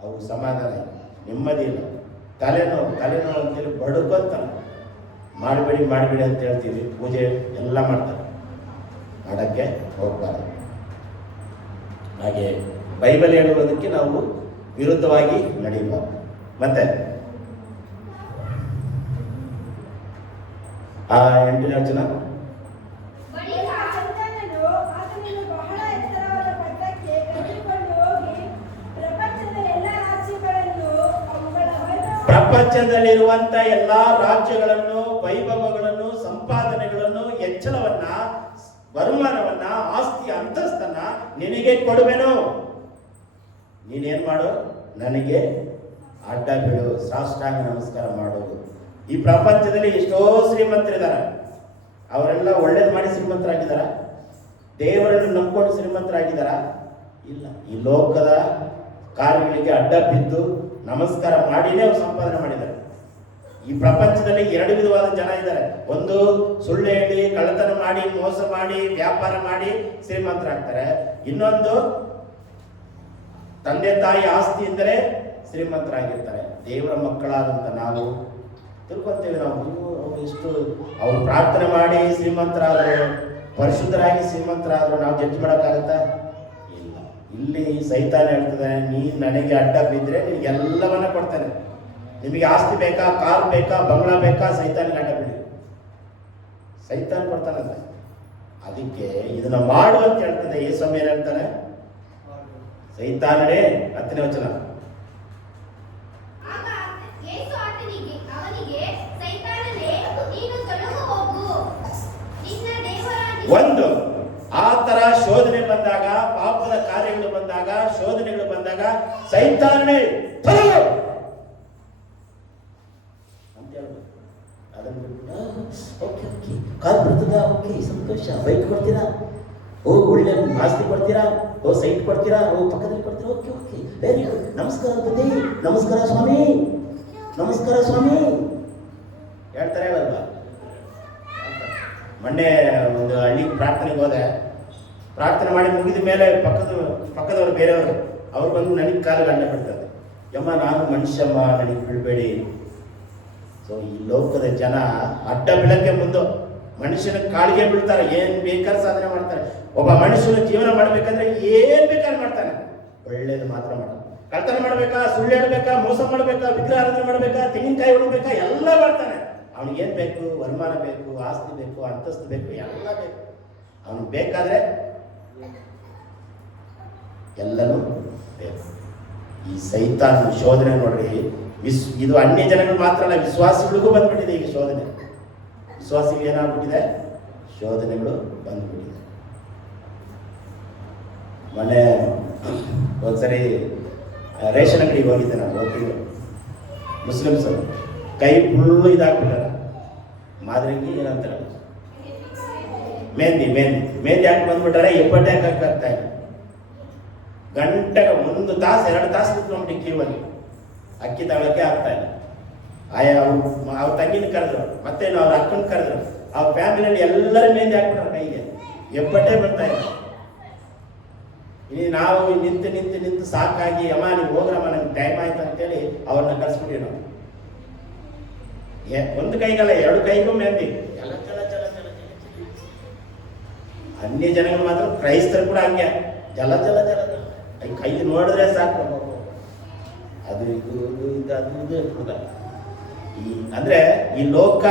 ಅವ್ರು ಸಮಾಧಾನ ಇಲ್ಲ, ನೆಮ್ಮದಿ ಇಲ್ಲ, ತಲೆನೋವು ಅಂತೇಳಿ ಬಡುಕೊಂತ ಮಾಡಬೇಡಿ ಅಂತ ಹೇಳ್ತೀವಿ. ಪೂಜೆ ಎಲ್ಲ ಮಾಡ್ತಾರೆ, ಮಾಡಕ್ಕೆ ಹೋಗ್ಬಾರ್ದು. ಹಾಗೆ ಬೈಬಲ್ ಹೇಳುವುದಕ್ಕೆ ನಾವು ವಿರುದ್ಧವಾಗಿ ನಡೆಯಬಾರ್ದು. ಮತ್ತೆ 8ನೇ ವಚನ. ಬಳಿಕ ಸೈತಾನನು ಆತನನ್ನು ಬಹಳ ಎತ್ತರವಾದ ಪಟ್ಟಣಕ್ಕೆ ಕರೆದುಕೊಂಡು ಹೋಗಿ ಪ್ರಪಂಚದಲ್ಲಿರುವಂತ ಎಲ್ಲಾ ರಾಜ್ಯಗಳನ್ನು, ವೈಭವಗಳನ್ನು, ಸಂಪಾದನೆಗಳನ್ನು, ಹೆಚ್ಚಳವನ್ನ, ವರುಮಾನವನ್ನ, ಆಸ್ತಿ ಅಂತಸ್ತನ್ನ ನಿನಗೆ ಕೊಡುವೆನು. ನೀನೇನ್ ಮಾಡು, ನನಗೆ ಅಡ್ಡ ಬೀಳು, ಸಾಷ್ಟಾಂಗ ನಮಸ್ಕಾರ ಮಾಡು, ಈ ಪ್ರಪಂಚದಲ್ಲಿ ಎಷ್ಟೋ ಶ್ರೀಮಂತರಿದ್ದಾರೆ, ಅವರೆಲ್ಲ ಒಳ್ಳೇದು ಮಾಡಿ ಶ್ರೀಮಂತರಾಗಿದ್ದಾರ? ದೇವರನ್ನು ನಂಬಿಕೊಂಡು ಶ್ರೀಮಂತರಾಗಿದ್ದಾರ? ಇಲ್ಲ. ಈ ಲೋಕದ ಕಾರ್ಯಗಳಿಗೆ ಅಡ್ಡ ಬಿದ್ದು ನಮಸ್ಕಾರ ಮಾಡಿನೇ ಅವ್ರು ಸಂಪಾದನೆ ಮಾಡಿದ್ದಾರೆ. ಈ ಪ್ರಪಂಚದಲ್ಲಿ ಎರಡು ವಿಧವಾದ ಜನ ಇದ್ದಾರೆ. ಒಂದು ಸುಳ್ಳು ಹೇಳಿ, ಕಳ್ಳತನ ಮಾಡಿ, ಮೋಸ ಮಾಡಿ, ವ್ಯಾಪಾರ ಮಾಡಿ ಶ್ರೀಮಂತರಾಗ್ತಾರೆ. ಇನ್ನೊಂದು ತಂದೆ ತಾಯಿ ಆಸ್ತಿಯಿಂದಲೇ ಶ್ರೀಮಂತರಾಗಿರ್ತಾರೆ. ದೇವರ ಮಕ್ಕಳಾದಂತ ನಾವು ತಿಳ್ಕೊಂತೇವೆ, ನಾವು ಇಷ್ಟು ಅವ್ರು ಪ್ರಾರ್ಥನೆ ಮಾಡಿ ಶ್ರೀಮಂತರಾದ್ರು, ಪರಿಶುದ್ಧರಾಗಿ ಶ್ರೀಮಂತರಾದ್ರು ನಾವು ಜಡ್ಜ್ ಮಾಡೋಕ್ಕಾಗತ್ತಾ? ಇಲ್ಲ. ಇಲ್ಲಿ ಸೈತಾನ ಹೇಳ್ತದೆ, ನೀನು ನನಗೆ ಅಡ್ಡ ಬಿದ್ದರೆ ನಿನಗೆ ಎಲ್ಲವನ್ನ ಕೊಡ್ತಾನೆ. ನಿಮಗೆ ಆಸ್ತಿ ಬೇಕಾ, ಕಾರ್ ಬೇಕಾ, ಬಂಗ್ಲಾ ಬೇಕಾ, ಸೈತಾನಿಗೆ ಅಡ್ಡ ಬಿಡಿ, ಸೈತಾನ ಕೊಡ್ತಾನಂತ. ಅದಕ್ಕೆ ಇದನ್ನ ಮಾಡು ಅಂತ ಹೇಳ್ತದೆ. ಯೇಸು ಏನು ಹೇಳ್ತಾನೆ? ಸೈತಾನನೇ 10ನೇ ವಚನ. ಒಂದು ಆ ತರ ಶೋಧನೆ ಬಂದಾಗ, ಪಾಪದ ಕಾರ್ಯಗಳು ಬಂದಾಗ, ಶೋಧನೆಗಳು ಬಂದಾಗ ಸೈತಾನನೇ ತೊಲಗು ಅಂತ ಹೇಳ್ಬೇಕು. ಅದನ್ನು ಓಕೆ ಓಕೆ, ಕಾರ್ ಬರ್ತದ, ಓಕೆ ಸಂತೋಷ, ಬೈಕ್ ಕೊಡ್ತೀರಾ, ಓ ಒಳ್ಳೆ ಆಸ್ತಿ ಕೊಡ್ತೀರಾ, ಓ ಸೈಟ್ ಕೊಡ್ತೀರಾ, ಓ ಪಕ್ಕದಲ್ಲಿ ಕೊಡ್ತೀರಾ, ಓಕೆ ಓಕೆ ವೆರಿ ಗುಡ್, ನಮಸ್ಕಾರ ಬುದ್ಧಿ, ನಮಸ್ಕಾರ ಸ್ವಾಮಿ, ನಮಸ್ಕಾರ ಸ್ವಾಮಿ ಹೇಳ್ತಾರೆ ಅಲ್ವಾ? ಮೊನ್ನೆ ಒಂದು ಹಳ್ಳಿಗೆ ಪ್ರಾರ್ಥನೆಗೆ ಹೋದೆ. ಪ್ರಾರ್ಥನೆ ಮಾಡಿ ಮುಗಿದ ಮೇಲೆ ಪಕ್ಕದವರು ಬೇರೆಯವರು ಅವ್ರು ಬಂದು ನನಗೆ ಕಾಲಿಗೆ ಅಡ್ಡ ಬಿಡ್ತಾರೆ. ಯಮ್ಮ ನಾನು ಮನುಷ್ಯಮ್ಮ, ನನಗೆ ಬಿಡಬೇಡಿ. ಸೊ ಈ ಲೋಕದ ಜನ ಅಡ್ಡ ಬೀಳಕ್ಕೆ ಮುಂದೆ ಮನುಷ್ಯನ ಕಾಲಿಗೆ ಬೀಳ್ತಾರೆ. ಏನು ಬೇಕಾದ್ರೆ ಸಾಧನೆ ಮಾಡ್ತಾರೆ. ಒಬ್ಬ ಮನುಷ್ಯನ ಜೀವನ ಮಾಡ್ಬೇಕಂದ್ರೆ ಏನ್ ಬೇಕಾದ್ರೆ ಮಾಡ್ತಾನೆ, ಒಳ್ಳೇದು ಮಾತ್ರ ಮಾಡ. ಕಳ್ತನ ಮಾಡ್ಬೇಕಾ, ಸುಳ್ಳು ಹೇಳ್ಬೇಕಾ, ಮೋಸ ಮಾಡ್ಬೇಕಾ, ವಿಗ್ರಹಾರಾಧನೆ ಮಾಡ್ಬೇಕಾ, ತೆಂಗಿನಕಾಯಿ ಹೊಡಬೇಕಾ, ಎಲ್ಲ ಮಾಡ್ತಾನೆ. ಅವನಿಗೇನು ಬೇಕು? ವರಮಾನ ಬೇಕು, ಆಸ್ತಿ ಬೇಕು, ಅಂತಸ್ತು ಬೇಕು, ಎಲ್ಲ ಬೇಕು. ಅವನಿಗೆ ಬೇಕಾದ್ರೆ ಎಲ್ಲನೂ ಬೇಕು. ಈ ಸೈತಾನ್ ಶೋಧನೆ ನೋಡ್ರಿ, ಇದು ಅನ್ಯ ಜನಗಳು ಮಾತ್ರ ಅಲ್ಲ, ವಿಶ್ವಾಸಿಗಳಿಗೂ ಬಂದ್ಬಿಟ್ಟಿದೆ ಈಗ ಶೋಧನೆ. ವಿಶ್ವಾಸಿಗೆ ಏನಾಗ್ಬಿಟ್ಟಿದೆ? ಶೋಧನೆಗಳು ಬಂದ್ಬಿಟ್ಟಿದೆ. ಮೊನ್ನೆ ಒಂದ್ಸರಿ ರೇಷನ್ ಅಂಗಡಿಗೆ ಹೋಗಿದ್ದೆ ನಾನು. ಹೋಗ್ತಿದ್ದೆ ಮುಸ್ಲಿಮ್ಸ್ ಕೈ ಫುಲ್ಲು ಇದಾಗ್ಬಿಟ್ಟಾರ. ಮಾದ್ರಂಗಿ ಏನಂತಾರೆ, ಮೆಹಂದಿ ಹಾಕಿ ಬಂದ್ಬಿಟ್ಟಾರೆ. ಎಪ್ಪಟ್ಟೆ ಹಾಕಾಗ್ತಾ ಇಲ್ಲ. ಗಂಟೆಗೆ 1 ತಾಸು 2 ತಾಸು ನಿಂತ್ಕೊಂಡ್ಬಿಟ್ಟು ಕ್ಯೂವಲ್ಲಿ ಅಕ್ಕಿ ತಗೊಳಕ್ಕೆ ಆಗ್ತಾ ಇಲ್ಲ. ಅವ್ರ ತಂಗಿನ ಕರೆದ್ರು, ಮತ್ತೇನು ಅವ್ರ ಅಕ್ಕನ ಕರೆದ್ರು. ಅವ್ರ ಫ್ಯಾಮಿಲಿಯಲ್ಲಿ ಎಲ್ಲರೂ ಮೆಹಂದಿ ಹಾಕ್ಬಿಟ್ರೆ ಕೈಗೆ, ಎಪ್ಪಟ್ಟೆ ಬರ್ತಾ ಇಲ್ಲ. ಇಲ್ಲಿ ನಾವು ನಿಂತು ಸಾಕಾಗಿ, ಅಮ್ಮ ನೀವು ಹೋಗ್ರಮ್ಮ, ನಮ್ಗೆ ಟೈಮ್ ಆಯ್ತು ಅಂತೇಳಿ ಅವ್ರನ್ನ ಕಳ್ಸ್ಬಿಟ್ಟಿವಿ ನಾವು. ಒಂದು ಕೈಗಲ್ಲ, 2 ಕೈಗೂ ಮೆಹಂದಿ. ಚಲ ಚಲ ಚಲ ಚಲ ಚಲ. ಅನ್ಯ ಜನಗಳು ಮಾತ್ರ, ಕ್ರೈಸ್ತರು ಕೂಡ ಹಂಗೆ ಜಲ ಜಲ ಜಲ ಜಲ. ಕೈ ನೋಡಿದ್ರೆ ಸಾಕು, ಅದು ಇದು ಇರ್ತದ. ಅಂದ್ರೆ ಈ ಲೋಕ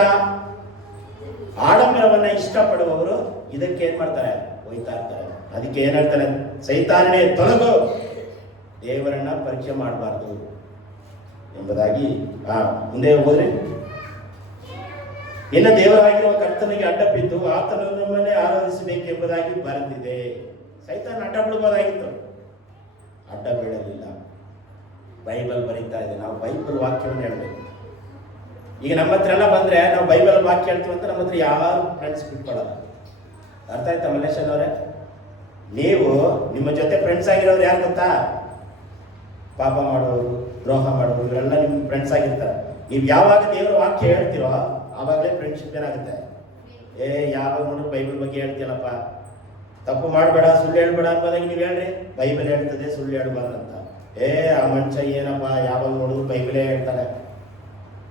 ಆಡಂಬರವನ್ನ ಇಷ್ಟಪಡುವವರು ಇದಕ್ಕೆ ಏನ್ ಮಾಡ್ತಾರೆ? ಹೋಯ್ತಾ ಇರ್ತಾರೆ. ಅದಕ್ಕೆ ಏನ್ ಹೇಳ್ತಾನೆ? ಸೈತಾನನೇ ತೊಲಗು, ದೇವರನ್ನ ಪರೀಕ್ಷೆ ಮಾಡಬಾರ್ದು ಎಂಬುದಾಗಿ. ಮುಂದೆ ಹೋದ್ರೆ, ಇನ್ನು ದೇವರಾಗಿರುವ ಕರ್ತನಿಗೆ ಅಡ್ಡ ಬಿದ್ದು ಆತನನ್ನೇ ಆರಾಧಿಸಬೇಕೆಂಬುದಾಗಿ ಬರೆದಿದೆ. ಸೈತಾನ ಅಡ್ಡ ಬಿಡಬಹುದಾಗಿತ್ತು, ಅಡ್ಡ ಬೀಳಲಿಲ್ಲ. ಬೈಬಲ್ ಬರೀತಾ ಇದೆ. ನಾವು ಬೈಬಲ್ ವಾಕ್ಯವನ್ನು ಹೇಳಬೇಕು. ಈಗ ನಮ್ಮ ಹತ್ರ ಎಲ್ಲ ಬಂದ್ರೆ ನಾವು ಬೈಬಲ್ ವಾಕ್ಯ ಹೇಳ್ತೀವಿ ಅಂತ ನಮ್ಮ ಹತ್ರ ಯಾರು ಫ್ರೆಂಡ್ಸ್ ಬಿಟ್ಕೊಳ್ಳಲ್ಲ. ಅರ್ಥ ಆಯ್ತಾ ಮಲ್ಲೇಶನ್ ಅವರೇ? ನೀವು ನಿಮ್ಮ ಜೊತೆ ಫ್ರೆಂಡ್ಸ್ ಆಗಿರೋರು ಯಾರು ಗೊತ್ತಾ? ಪಾಪ ಮಾಡೋರು, ದ್ರೋಹ ಮಾಡೋರು, ಇವರೆಲ್ಲ ನಿಮ್ಮ ಫ್ರೆಂಡ್ಸ್ ಆಗಿರ್ತಾರೆ. ನೀವು ಯಾವಾಗ ದೇವರ ವಾಕ್ಯ ಹೇಳ್ತೀರೋ ಆವಾಗಲೇ ಫ್ರೆಂಡ್ಶಿಪ್ ಏನಾಗುತ್ತೆ? ಯಾವಾಗ ನೋಡ್ರಿ ಬೈಬಲ್ ಬಗ್ಗೆ ಹೇಳ್ತೀಯಲ್ಲಪ್ಪ, ತಪ್ಪು ಮಾಡಬೇಡ, ಸುಳ್ಳು ಹೇಳ್ಬೇಡ ಅಂಬೋದಾಗಿ ನೀವು ಹೇಳ್ರಿ, ಬೈಬಲ್ ಹೇಳ್ತದೆ ಸುಳ್ಳು ಹೇಳ್ಬಾರ್ದಂತ. ಆ ಮನುಷ್ಯ ಏನಪ್ಪ ಯಾವಾಗ ನೋಡಿದ್ರು ಬೈಬಲೇ ಹೇಳ್ತಾರೆ.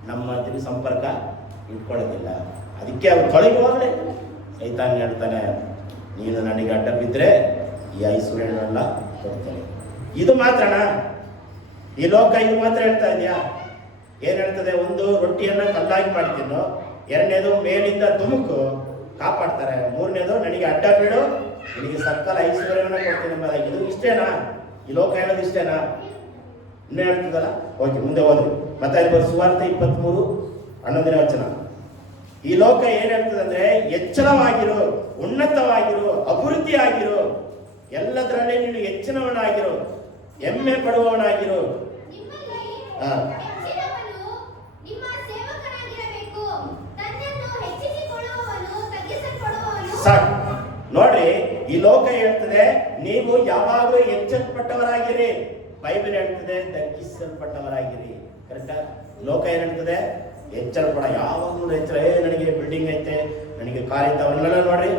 ನಮ್ಮ ಹತ್ರ ಸಂಪರ್ಕ ಇಟ್ಕೊಳ್ಳೋದಿಲ್ಲ. ಅದಕ್ಕೆ ಅವ್ರು ತೊಳಗಿ ಹೋಗ್ಲಿ. ಸೈತಾನ್ ಹೇಳ್ತಾನೆ, ನೀನು ನನಗೆ ಅಡ್ಡ ಬಿದ್ದರೆ ಈ ಐಶ್ವರ್ಯಗಳನ್ನ ಕೊಡ್ತೇನೆ. ಇದು ಮಾತ್ರನಾ? ಈ ಲೋಕ ಇದು ಮಾತ್ರ ಹೇಳ್ತಾ ಇದೆಯಾ? ಏನ್ ಹೇಳ್ತದೆ? ಒಂದು ರೊಟ್ಟಿಯನ್ನ ಕಲ್ಲಾಗಿ ಮಾಡ್ತೀನೋ, 2ನೇದು ಮೇಲಿಂದ ತುಮುಕು ಕಾಪಾಡ್ತಾರೆ, 3ನೇದು ನನಗೆ ಅಡ್ಡ ಬೀಳು, ನಿನಗೆ ಸಕಲ ಐಶ್ವರ್ಯವನ್ನ ಕೊಡ್ತೀನಿ ಎಂಬುದಾಗಿ. ಇದು ಇಷ್ಟೇನಾ? ಈ ಲೋಕ ಹೇಳೋದು ಇಷ್ಟೇನಾ? ಇನ್ನೇ ಹೇಳ್ತದಲ್ಲ. ಓಕೆ, ಮುಂದೆ ಹೋದ್ರಿ. ಮತ್ತೆ ಸುವಾರ್ತೆ 23:11 ವಚನ. ಈ ಲೋಕ ಏನ್ ಹೇಳ್ತದಂದ್ರೆ, ಎಚ್ಚರವಾಗಿರು, ಉನ್ನತವಾಗಿರು, ಅಭಿವೃದ್ಧಿ ಆಗಿರು, ಎಲ್ಲದರಲ್ಲೇ ನೀನು ಹೆಚ್ಚಿನವನಾಗಿರು, ಹೆಮ್ಮೆ ಪಡುವವನಾಗಿರು. ಈ ಲೋಕ ಹೇಳ್ತದೆ ನೀವು ಯಾವಾಗಲೂ ಎಚ್ಚರಪಟ್ಟವರಾಗಿರಿ. ಬೈಬಲ್ ಹೇಳ್ತದೆ ತಗ್ಗಿಸಲ್ಪಟ್ಟವರಾಗಿರಿ. ಕರೆಕ್ಟಾ? ಲೋಕ ಏನ್ ಹೇಳ್ತದೆ? ಎಚ್ಚರಪಡ. ಯಾವಾಗಲೂ ಎಚ್ಚರ. ನನಗೆ ಬಿಲ್ಡಿಂಗ್ ಐತೆ, ನನಗೆ ಕಾರ್ ಐತೆ, ಅವನ್ನೆಲ್ಲ ನೋಡ್ರಿ,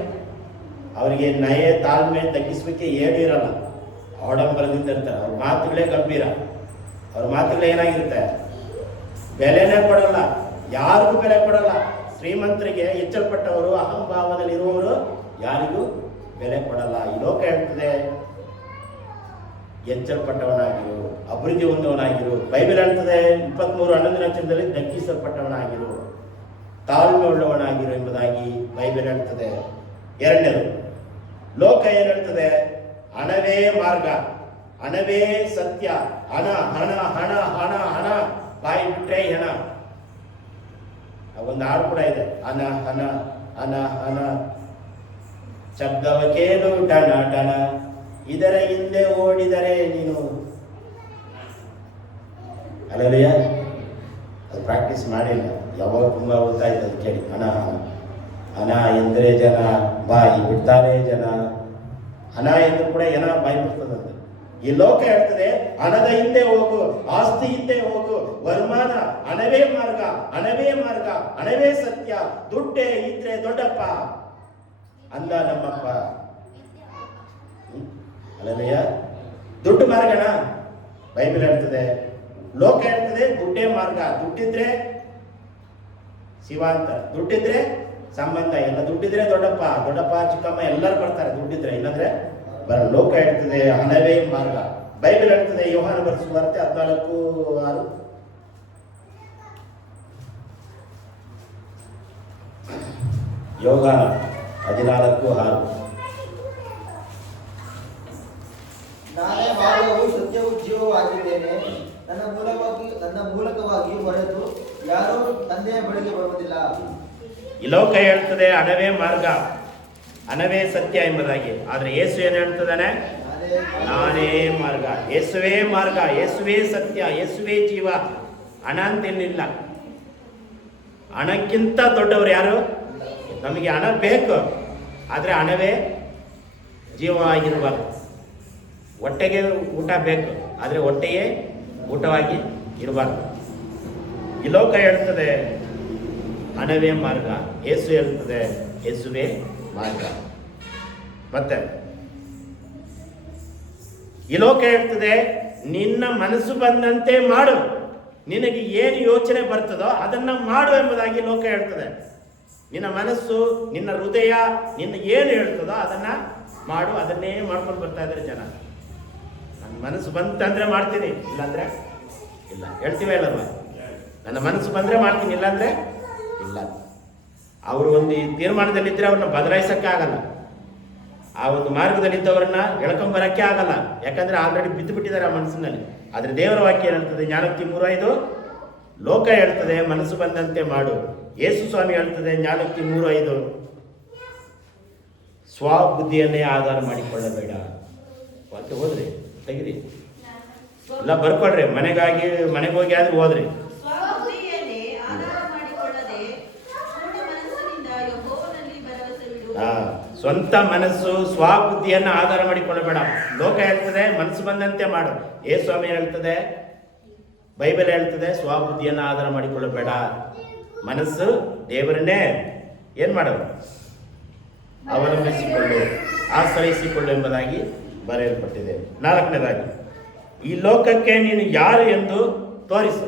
ಅವರಿಗೆ ನಯ ತಾಳ್ಮೆ ತಗ್ಗಿಸ್ಲಿಕ್ಕೆ ಏನೂ ಇರಲ್ಲ. ಆಡಂಬರದಿಂದ ಇರ್ತಾರೆ. ಅವ್ರ ಮಾತುಗಳೇ ಗಂಭೀರ. ಅವ್ರ ಮಾತುಗಳೇ ಏನಾಗಿರುತ್ತೆ? ಬೆಲೆನೇ ಕೊಡಲ್ಲ, ಯಾರಿಗೂ ಬೆಲೆ ಕೊಡಲ್ಲ. ಶ್ರೀಮಂತರಿಗೆ, ಎಚ್ಚರಪಟ್ಟವರು, ಅಹಂಭಾವದಲ್ಲಿರುವವರು ಯಾರಿಗೂ ಬೆಲೆ ಕೊಡಲ್ಲ. ಈ ಲೋಕ ಹೇಳ್ತದೆ ಎಚ್ಚರಪಟ್ಟವನಾಗಿರು, ಅಭಿವೃದ್ಧಿ ಹೊಂದವನಾಗಿರು. ಬೈಬಲ್ ಹೇಳ್ತದೆ 23:11 ದಗ್ಗಿಸಲ್ಪಟ್ಟವನಾಗಿರು, ತಾಳ್ಮೆ ಉಳ್ಳವನಾಗಿರು ಎಂಬುದಾಗಿ ಬೈಬಲ್ ಹೇಳ್ತದೆ. ಎರಡನೇದು, ಲೋಕ ಏನ್ ಹೇಳ್ತದೆ? ಹಣವೇ ಮಾರ್ಗ, ಹಣವೇ ಸತ್ಯ, ಹಣ ಹಣ ಹಣ ಹಣ ಹಣ, ಬಾಯಿ ಬಿಟ್ರೆ ಹಣ. ಒಂದು ಹಾಡು ಕೂಡ ಇದೆ, ಹಣ ಹಣ ಹಣ ಹಣ, ಶಬ್ದವ ಕೇಳು ಡಣ ಡಣ, ಇದರ ಹಿಂದೆ ಓಡಿದರೆ ನೀನು. ಅಲ್ಲಯ್ಯ, ಅದು ಪ್ರಾಕ್ಟೀಸ್ ಮಾಡಿಲ್ಲ, ಯಾವಾಗ ತುಂಬ ಓದ್ತಾ ಇದ್ದ ಅದು ಕೇಳಿ. ಹಣ ಹಣ ಎಂದರೆ ಜನ, ಬಾಯಿ ಬಿಡ್ತಾರೆ ಜನ. ಹಣ ಎಂದು ಕೂಡ ಏನೋ ಬಾಯಿ ಬಿಡ್ತದಂತೆ. ಈ ಲೋಕ ಹೇಳ್ತದೆ ಹಣದ ಹಿಂದೆ ಹೋಗು, ಆಸ್ತಿ ಹಿಂದೆ ಹೋಗು, ವರಮಾನ, ಹಣವೇ ಮಾರ್ಗ, ಹಣವೇ ಮಾರ್ಗ, ಹಣವೇ ಸತ್ಯ, ದುಡ್ಡೇ ಇದ್ರೆ ದೊಡ್ಡಪ್ಪ ಅಂದ ನಮ್ಮಪ್ಪ. ಅಲ್ಲಯ್ಯ, ದುಡ್ಡು ಮಾರ್ಗನ ಬೈಬಲ್ ಹೇಳ್ತದೆ. ಲೋಕ ಹೇಳ್ತದೆ ದುಡ್ಡೇ ಮಾರ್ಗ, ದುಡ್ಡಿದ್ರೆ ಶಿವ ಅಂತ, ದುಡ್ಡಿದ್ರೆ ಸಂಬಂಧ ಇಲ್ಲ, ದುಡ್ಡಿದ್ರೆ ದೊಡ್ಡಪ್ಪ, ದೊಡ್ಡಪ್ಪ ಚಿಕ್ಕಮ್ಮ ಎಲ್ಲರೂ ಬರ್ತಾರೆ ದುಡ್ಡಿದ್ರೆ, ಇಲ್ಲಂದ್ರೆ ಬರ. ಲೋಕ ಹೇಳ್ತದೆ ಹಣವೇ ಮಾರ್ಗ. ಬೈಬಲ್ ಹೇಳ್ತದೆ ಯೋಹಾನ ಬರೆದ ಸುವಾರ್ತೆ 14:6, ಯೋಹಾನ 14:6, ನಾನೇ ಮಾರ್ಗವೂ ಸತ್ಯವೂ ಜೀವವೂ ಆಗಿದ್ದೇನೆ. ನನ್ನ ಮೂಲಕವಾಗಿ ಹೊರತು ಯಾರೂ ತಂದೆಯ ಬಳಿಗೆ ಬರುವುದಿಲ್ಲ. ಈ ಲೋಕ ಹೇಳ್ತದೆ ಹಣವೇ ಮಾರ್ಗ, ಹಣವೇ ಸತ್ಯ ಎಂಬುದಾಗಿ. ಆದ್ರೆ ಯೇಸು ಏನು ಹೇಳ್ತದಾನೆ? ನಾನೇ ಮಾರ್ಗ, ಯೇಸುವೇ ಮಾರ್ಗ, ಯೇಸುವೇ ಸತ್ಯ, ಯೇಸುವೇ ಜೀವ. ಹಣ ಅಂತೇನಿಲ್ಲ. ಹಣಕ್ಕಿಂತ ದೊಡ್ಡವರು ಯಾರು? ನಮಗೆ ಹಣ ಬೇಕು, ಆದರೆ ಹಣವೇ ಜೀವವಾಗಿರಬಾರ್ದು. ಹೊಟ್ಟೆಗೆ ಊಟ ಬೇಕು, ಆದರೆ ಹೊಟ್ಟೆಯೇ ಊಟವಾಗಿ ಇರಬಾರ್ದು. ಈ ಲೋಕ ಹೇಳ್ತದೆ ಹಣವೇ ಮಾರ್ಗ, ಯೇಸು ಹೇಳ್ತದೆ ಯೇಸುವೇ ಮಾರ್ಗ. ಮತ್ತೆ ಈ ಲೋಕ ಹೇಳ್ತದೆ ನಿನ್ನ ಮನಸ್ಸು ಬಂದಂತೆ ಮಾಡು, ನಿನಗೆ ಏನು ಯೋಚನೆ ಬರ್ತದೋ ಅದನ್ನ ಮಾಡು ಎಂಬುದಾಗಿ ಲೋಕ ಹೇಳ್ತದೆ. ನಿನ್ನ ಮನಸ್ಸು, ನಿನ್ನ ಹೃದಯ, ನಿನ್ನ ಏನು ಹೇಳ್ತದೋ ಅದನ್ನ ಮಾಡು, ಅದನ್ನೇ ಮಾಡ್ಕೊಂಡು ಬರ್ತಾ ಇದ್ದಾರೆ ಜನ. ನನ್ನ ಮನಸ್ಸು ಬಂತಂದ್ರೆ ಮಾಡ್ತೀನಿ, ಇಲ್ಲಾಂದ್ರೆ ಇಲ್ಲ. ಹೇಳ್ತೀವಿ ಹೇಳಲ್ವ? ನನ್ನ ಮನಸ್ಸು ಬಂದ್ರೆ ಮಾಡ್ತೀನಿ, ಇಲ್ಲಾಂದ್ರೆ ಇಲ್ಲ. ಅವರು ಒಂದು ತೀರ್ಮಾನದಲ್ಲಿದ್ದರೆ ಅವ್ರನ್ನ ಬದಲಾಯಿಸಕ್ಕೆ ಆಗಲ್ಲ. ಆ ಒಂದು ಮಾರ್ಗದಲ್ಲಿದ್ದವರನ್ನ ಎಳ್ಕೊಂಬರಕ್ಕೆ ಆಗಲ್ಲ, ಯಾಕಂದ್ರೆ ಆಲ್ರೆಡಿ ಬಿದ್ದು ಬಿಟ್ಟಿದ್ದಾರೆ ಆ ಮನಸ್ಸಿನಲ್ಲಿ. ಆದರೆ ದೇವರ ವಾಕ್ಯ ಹೇಳ್ತದೆ ಜ್ಞಾನೋಕ್ತಿ 3:5, ಲೋಕ ಹೇಳ್ತದೆ ಮನಸ್ಸು ಬಂದಂತೆ ಮಾಡು. ಯೇಸು ಸ್ವಾಮಿ ಹೇಳ್ತದೆ ಜ್ಞಾನೋಕ್ತಿ 3:5, ಸ್ವಬುದ್ಧಿಯನ್ನೇ ಆಧಾರ ಮಾಡಿಕೊಳ್ಳಬೇಡ. ವಾಕ್ಯ ಓದ್ರಿ, ತೆಗಿರಿ, ಇಲ್ಲ ಬರ್ಕೊಡ್ರಿ, ಮನೆಗೆ ಹೋಗಿ ಆದ್ರೂ ಓದ್ರಿ. ಸ್ವಂತ ಮನಸ್ಸು, ಸ್ವಬುದ್ಧಿಯನ್ನು ಆಧಾರ ಮಾಡಿಕೊಳ್ಳಬೇಡ. ಲೋಕ ಹೇಳ್ತದೆ ಮನಸ್ಸು ಬಂದಂತೆ ಮಾಡು. ಯೇಸು ಸ್ವಾಮಿ ಹೇಳ್ತದೆ, ಬೈಬಲ್ ಹೇಳ್ತದೆ ಸ್ವಬುದ್ಧಿಯನ್ನು ಆಧಾರ ಮಾಡಿಕೊಳ್ಳಬೇಡ. ಮನಸ್ಸು ದೇವರನ್ನೇ ಏನ್ ಮಾಡೋದು? ಅವಲಂಬಿಸಿಕೊಳ್ಳು, ಆಶ್ರಯಿಸಿಕೊಳ್ಳು ಎಂಬುದಾಗಿ ಬರೆಯಲ್ಪಟ್ಟಿದೆ. 4ನೇದಾಗಿ, ಈ ಲೋಕಕ್ಕೆ ನೀನು ಯಾರು ಎಂದು ತೋರಿಸು.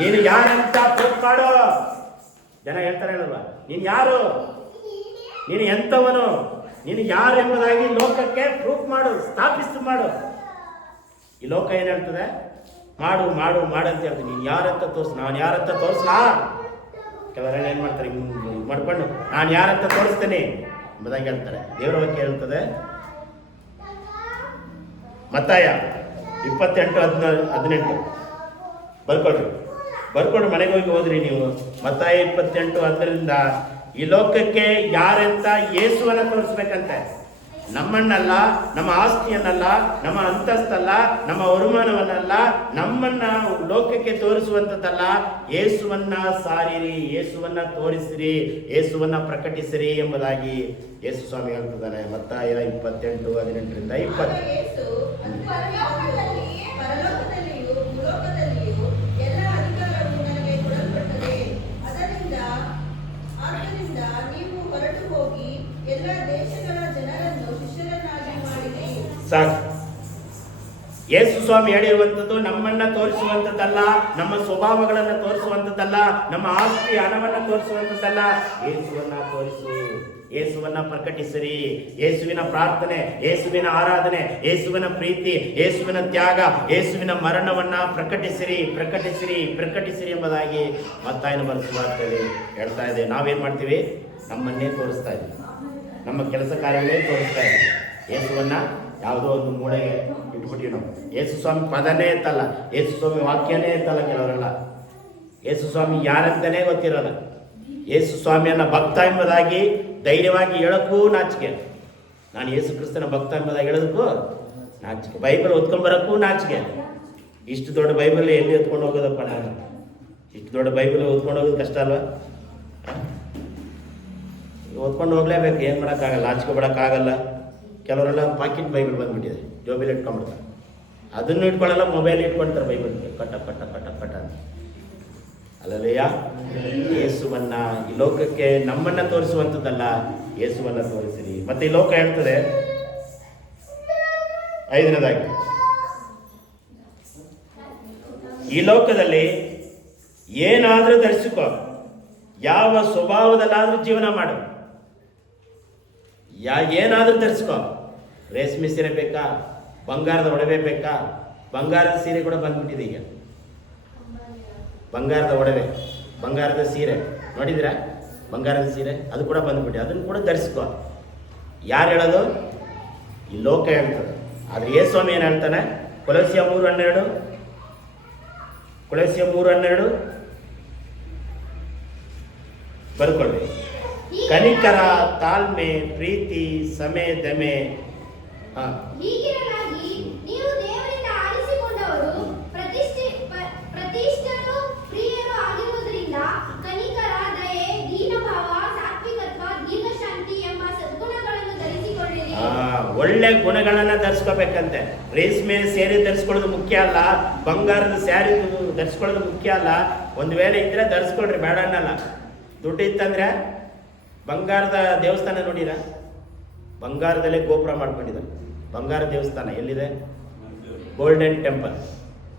ನೀನು ಯಾರಂತ ಪ್ರೂಫ್ ಮಾಡು. ಜನ ಹೇಳ್ತಾರೆ ಹೇಳಲ್ವ, ನೀನು ಯಾರು, ನೀನು ಎಂಥವನು, ನೀನು ಯಾರು ಎಂಬುದಾಗಿ ಲೋಕಕ್ಕೆ ಪ್ರೂಫ್ ಮಾಡು, ಸ್ಥಾಪಿಸು ಮಾಡು. ಈ ಲೋಕ ಏನು ಹೇಳ್ತದೆ? ಮಾಡು ಮಾಡು ಮಾಡು ಅಂತ ಹೇಳ್ತೀನಿ. ನೀನು ಯಾರಂತ ತೋರಿಸು. ನಾನು ಯಾರಂತ ತೋರಿಸ್ಲಾ? ಕೆಲವರೆಲ್ಲ ಏನು ಮಾಡ್ತಾರೆ, ಹಿಂಗೆ ಮಾಡ್ಕೊಂಡು ನಾನು ಯಾರಂತ ತೋರಿಸ್ತೇನೆ ಎಂಬುದಾಗಿ ಹೇಳ್ತಾರೆ. ದೇವರ ವಾಕ್ಯ ಹೇಳ್ತದೆ ಮತ್ತಾಯ 28:18 ಬರ್ಕೊಡ್ರಿ, ಮನೆಗೆ ಹೋಗಿ ಹೋದ್ರಿ ನೀವು. ಮತ್ತಾಯ 28:10, ಈ ಲೋಕಕ್ಕೆ ಯಾರೆಂತ ಯೇಸುವನ್ನ ತೋರಿಸ್ಬೇಕಂತೆ. ನಮ್ಮನ್ನಲ್ಲ, ನಮ್ಮ ಆಸ್ತಿಯನ್ನಲ್ಲ, ನಮ್ಮ ಅಂತಸ್ತಲ್ಲ, ನಮ್ಮ ವರುಮಾನವನ್ನಲ್ಲ, ನಮ್ಮನ್ನ ಲೋಕಕ್ಕೆ ತೋರಿಸುವಂಥದ್ದಲ್ಲ. ಯೇಸುವನ್ನ ಸಾರಿರಿ, ಯೇಸುವನ್ನ ತೋರಿಸಿರಿ, ಯೇಸುವನ್ನ ಪ್ರಕಟಿಸಿರಿ ಎಂಬುದಾಗಿ ಯೇಸು ಸ್ವಾಮಿ ಹೇಳ್ತಿದ್ದಾನೆ. ಮತ್ತಾಯ 28:18-20. ಆಗ ಯೇಸು, ಪರಲೋಕದಲ್ಲಿಯೂ ಭೂಲೋಕದಲ್ಲಿಯೂ ಎಲ್ಲ ಅಧಿಕಾರವು ನನಗೆ ಕೊಡಲ್ಪಟ್ಟದೆ. ಆದ್ದರಿಂದ ನೀವು ಹೊರಟು ಹೋಗಿ ಎಲ್ಲ ದೇಶಗಳ ಜನರನ್ನು ಶಿಷ್ಯರನ್ನಾಗಿ ಮಾಡಿರಿ. ಸಾಕು. ಯೇಸು ಸ್ವಾಮಿ ಹೇಳಿರುವಂಥದ್ದು ನಮ್ಮನ್ನ ತೋರಿಸುವಂಥದ್ದಲ್ಲ, ನಮ್ಮ ಸ್ವಭಾವಗಳನ್ನ ತೋರಿಸುವಂಥದ್ದಲ್ಲ, ನಮ್ಮ ಆಸ್ತಿ ಹಣವನ್ನ ತೋರಿಸುವಂಥದ್ದಲ್ಲ. ಯೇಸುವನ್ನ ತೋರಿಸು, ಯೇಸುವನ್ನ ಪ್ರಕಟಿಸಿರಿ. ಯೇಸುವಿನ ಪ್ರಾರ್ಥನೆ, ಯೇಸುವಿನ ಆರಾಧನೆ, ಯೇಸುವಿನ ಪ್ರೀತಿ, ಯೇಸುವಿನ ತ್ಯಾಗ, ಯೇಸುವಿನ ಮರಣವನ್ನ ಪ್ರಕಟಿಸಿರಿ, ಪ್ರಕಟಿಸಿರಿ, ಪ್ರಕಟಿಸಿರಿ ಎಂಬುದಾಗಿ ಮತ್ತಾಯನ ಬರೆಸುವಾರ್ತೆಯಲ್ಲಿ ಹೇಳ್ತಾ ಇದೆ. ನಾವೇನ್ ಮಾಡ್ತೀವಿ? ನಮ್ಮನ್ನೇ ತೋರಿಸ್ತಾ ಇದ್ದೀವಿ, ನಮ್ಮ ಕೆಲಸ ಕಾರ್ಯಗಳೇ ತೋರಿಸ್ತಾ ಇದ್ದೀವಿ. ಯೇಸುವನ್ನ ಯಾವುದೋ ಒಂದು ಮೂಳೆಗೆ ಇಟ್ಬಿಟ್ಟಿವಿ ನಾವು. ಯೇಸು ಸ್ವಾಮಿ ಪದನೇ ಎತ್ತಲ್ಲ, ಯೇಸು ಸ್ವಾಮಿ ವಾಕ್ಯನೇ ಎತ್ತಲ್ಲ ಕೆಲವರೆಲ್ಲ. ಯೇಸು ಸ್ವಾಮಿ ಯಾರಂತಾನೇ ಗೊತ್ತಿರಲ್ಲ. ಯೇಸು ಸ್ವಾಮಿಯನ್ನ ಭಕ್ತ ಎಂಬುದಾಗಿ ಧೈರ್ಯವಾಗಿ ಹೇಳಕ್ಕೂ ನಾಚಿಕೆ. ನಾನು ಯೇಸು ಕ್ರಿಸ್ತನ ಭಕ್ತ ಎಂಬುದಾಗಿ ಹೇಳೋದಕ್ಕೂ ನಾಚಿಕೆ. ಬೈಬಲ್ ಓದ್ಕೊಂಬರಕ್ಕೂ ನಾಚಿಕೆ. ಇಷ್ಟು ದೊಡ್ಡ ಬೈಬಲ್ ಎಲ್ಲಿ ಓದ್ಕೊಂಡು ಹೋಗೋದಪ್ಪ ನಾನು? ಇಷ್ಟು ದೊಡ್ಡ ಬೈಬಲ್ ಓದ್ಕೊಂಡು ಹೋಗೋದು ಕಷ್ಟ ಅಲ್ವಾ? ಓದ್ಕೊಂಡು ಹೋಗ್ಲೇಬೇಕು, ಏನು ಮಾಡೋಕ್ಕಾಗಲ್ಲ, ನಾಚಿಕೊಬಿಡೋಕ್ಕಾಗಲ್ಲ. ಕೆಲವರೆಲ್ಲ ಪಾಕೆಟ್ ಬೈಬಲ್ ಬಂದ್ಬಿಟ್ಟಿದೆ, ಜೋಬಿಲ್ ಇಟ್ಕೊಂಡ್ಬಿಡ್ತಾರೆ. ಅದನ್ನು ಇಟ್ಕೊಳ್ಳಲ್ಲ, ಮೊಬೈಲ್ ಇಟ್ಕೊಳ್ತಾರೆ ಬೈಬಲ್ ಕಟ್ಟ ಕಟ್ಟ ಕಟ್ಟ ಕಟ್ಟ ಅಂತ. ಅಲ್ಲಯ್ಯ, ಯೇಸುವನ್ನ ಈ ಲೋಕಕ್ಕೆ ನಮ್ಮನ್ನ ತೋರಿಸುವಂಥದ್ದಲ್ಲ, ಯೇಸುವನ್ನ ತೋರಿಸಿರಿ. ಮತ್ತೆ ಈ ಲೋಕ ಹೇಳ್ತದೆ 5ನೇದಾಗಿ, ಈ ಲೋಕದಲ್ಲಿ ಏನಾದ್ರೂ ಧರಿಸಿಕೋ, ಯಾವ ಸ್ವಭಾವದಲ್ಲಾದ್ರೂ ಜೀವನ ಮಾಡು, ಏನಾದ್ರೂ ಧರಿಸ್ಕೋ. ರೇಷ್ಮೆ ಸೀರೆ ಬೇಕಾ? ಬಂಗಾರದ ಒಡವೆ ಬೇಕಾ? ಬಂಗಾರದ ಸೀರೆ ಕೂಡ ಬಂದ್ಬಿಟ್ಟಿದೆ ಈಗ. ಬಂಗಾರದ ಒಡವೆ, ಬಂಗಾರದ ಸೀರೆ ನೋಡಿದಿರಾ? ಬಂಗಾರದ ಸೀರೆ ಅದು ಕೂಡ ಬಂದ್ಬಿಟ್ಟಿದೆ. ಅದನ್ನು ಕೂಡ ಧರಿಸ್ಕೋ. ಯಾರು ಹೇಳೋದು? ಈ ಲೋಕ ಹೇಳ್ತದೆ. ಆದ್ರೆ ಯೇಸು ಸ್ವಾಮಿ ಏನು ಹೇಳ್ತಾನೆ? ಕೊಲೋಸ್ಯ 3:12 ಬರ್ಕೊಳ್ಳಿ. ಕನಿಕರ, ತಾಳ್ಮೆ, ಪ್ರೀತಿ, ಸಮಯ, ದಮೆ. ಹೀಗಿರಲಾಗಿ ನೀವು ದೇವರಿಂದ ಆರಿಸಿಕೊಂಡವರು ಪ್ರತಿಷ್ಠರು ಪ್ರಿಯರು ಆಗಿರುವುದರಿಂದ ಕನಿಕರ, ದಯೆ, ದೀನಭಾವ, ಸಾತ್ವಿಕತ್ವ, ದೀರ್ಘಶಾಂತಿ ಎಂಬ ಸದ್ಗುಣಗಳನ್ನು ಧರಿಸಿಕೊಳ್ಳಿರಿ. ಒಳ್ಳೆ ಗುಣಗಳನ್ನ ಧರಿಸ್ಕೋಬೇಕಂತೆ. ರೇಷ್ಮೆ ಸೀರೆ ಧರಿಸ್ಕೊಳ್ಳೋದು ಮುಖ್ಯ ಅಲ್ಲ, ಬಂಗಾರದ ಸ್ಯಾರಿ ಧರಿಸ್ಕೊಳ್ಳೋದು ಮುಖ್ಯ ಅಲ್ಲ. ಒಂದು ವೇಳೆ ಇದ್ರೆ ಧರಿಸ್ಕೊಳ್ರಿ, ಬೇಡ ಅನ್ನಲ್ಲ. ದುಡ್ಡು ಇತ್ತಂದ್ರೆ ಬಂಗಾರದ ದೇವಸ್ಥಾನ ನೋಡಿರ? ಬಂಗಾರದಲ್ಲೇ ಗೋಪುರ ಮಾಡ್ಕೊಂಡಿದ್ದಾರೆ. ಬಂಗಾರ ದೇವಸ್ಥಾನ ಎಲ್ಲಿದೆ? ಗೋಲ್ಡನ್ ಟೆಂಪಲ್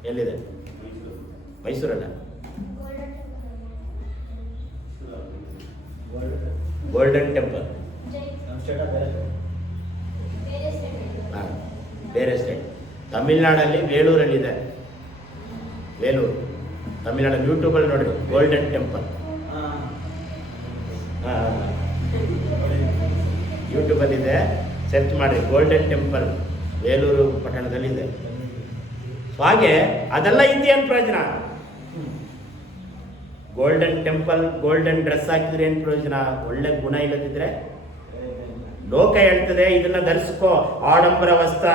ಎಲ್ಲಿದೆ? ಮೈಸೂರಲ್ಲ, ಗೋಲ್ಡನ್ ಟೆಂಪಲ್ ಬೇರೆ ಸ್ಟೇಟ್. ತಮಿಳ್ನಾಡಲ್ಲಿ ವೇಲೂರಲ್ಲಿದೆ. ವೇಲೂರು ತಮಿಳ್ನಾಡಲ್ಲಿ ಯೂಟ್ಯೂಬಲ್ಲಿ ನೋಡ್ರಿ, ಗೋಲ್ಡನ್ ಟೆಂಪಲ್. ಯೂಟ್ಯೂಬಲ್ಲಿದೆ, ಸರ್ಚ್ ಮಾಡಿ, ಗೋಲ್ಡನ್ ಟೆಂಪಲ್ ವೇಲೂರು ಪಟ್ಟಣದಲ್ಲಿದೆ. ಹಾಗೆ ಅದೆಲ್ಲ ಏನು ಪ್ರಯೋಜನ? ಗೋಲ್ಡನ್ ಟೆಂಪಲ್, ಗೋಲ್ಡನ್ ಡ್ರೆಸ್ ಹಾಕಿದ್ರೆ ಏನು ಪ್ರಯೋಜನ? ಒಳ್ಳೆ ಗುಣ ಇಲ್ಲದಿದ್ರೆ. ಲೋಕ ಹೇಳ್ತದೆ ಇದನ್ನ ಧರಿಸ್ಕೋ, ಆಡಂಬರ ವಸ್ತ್ರ,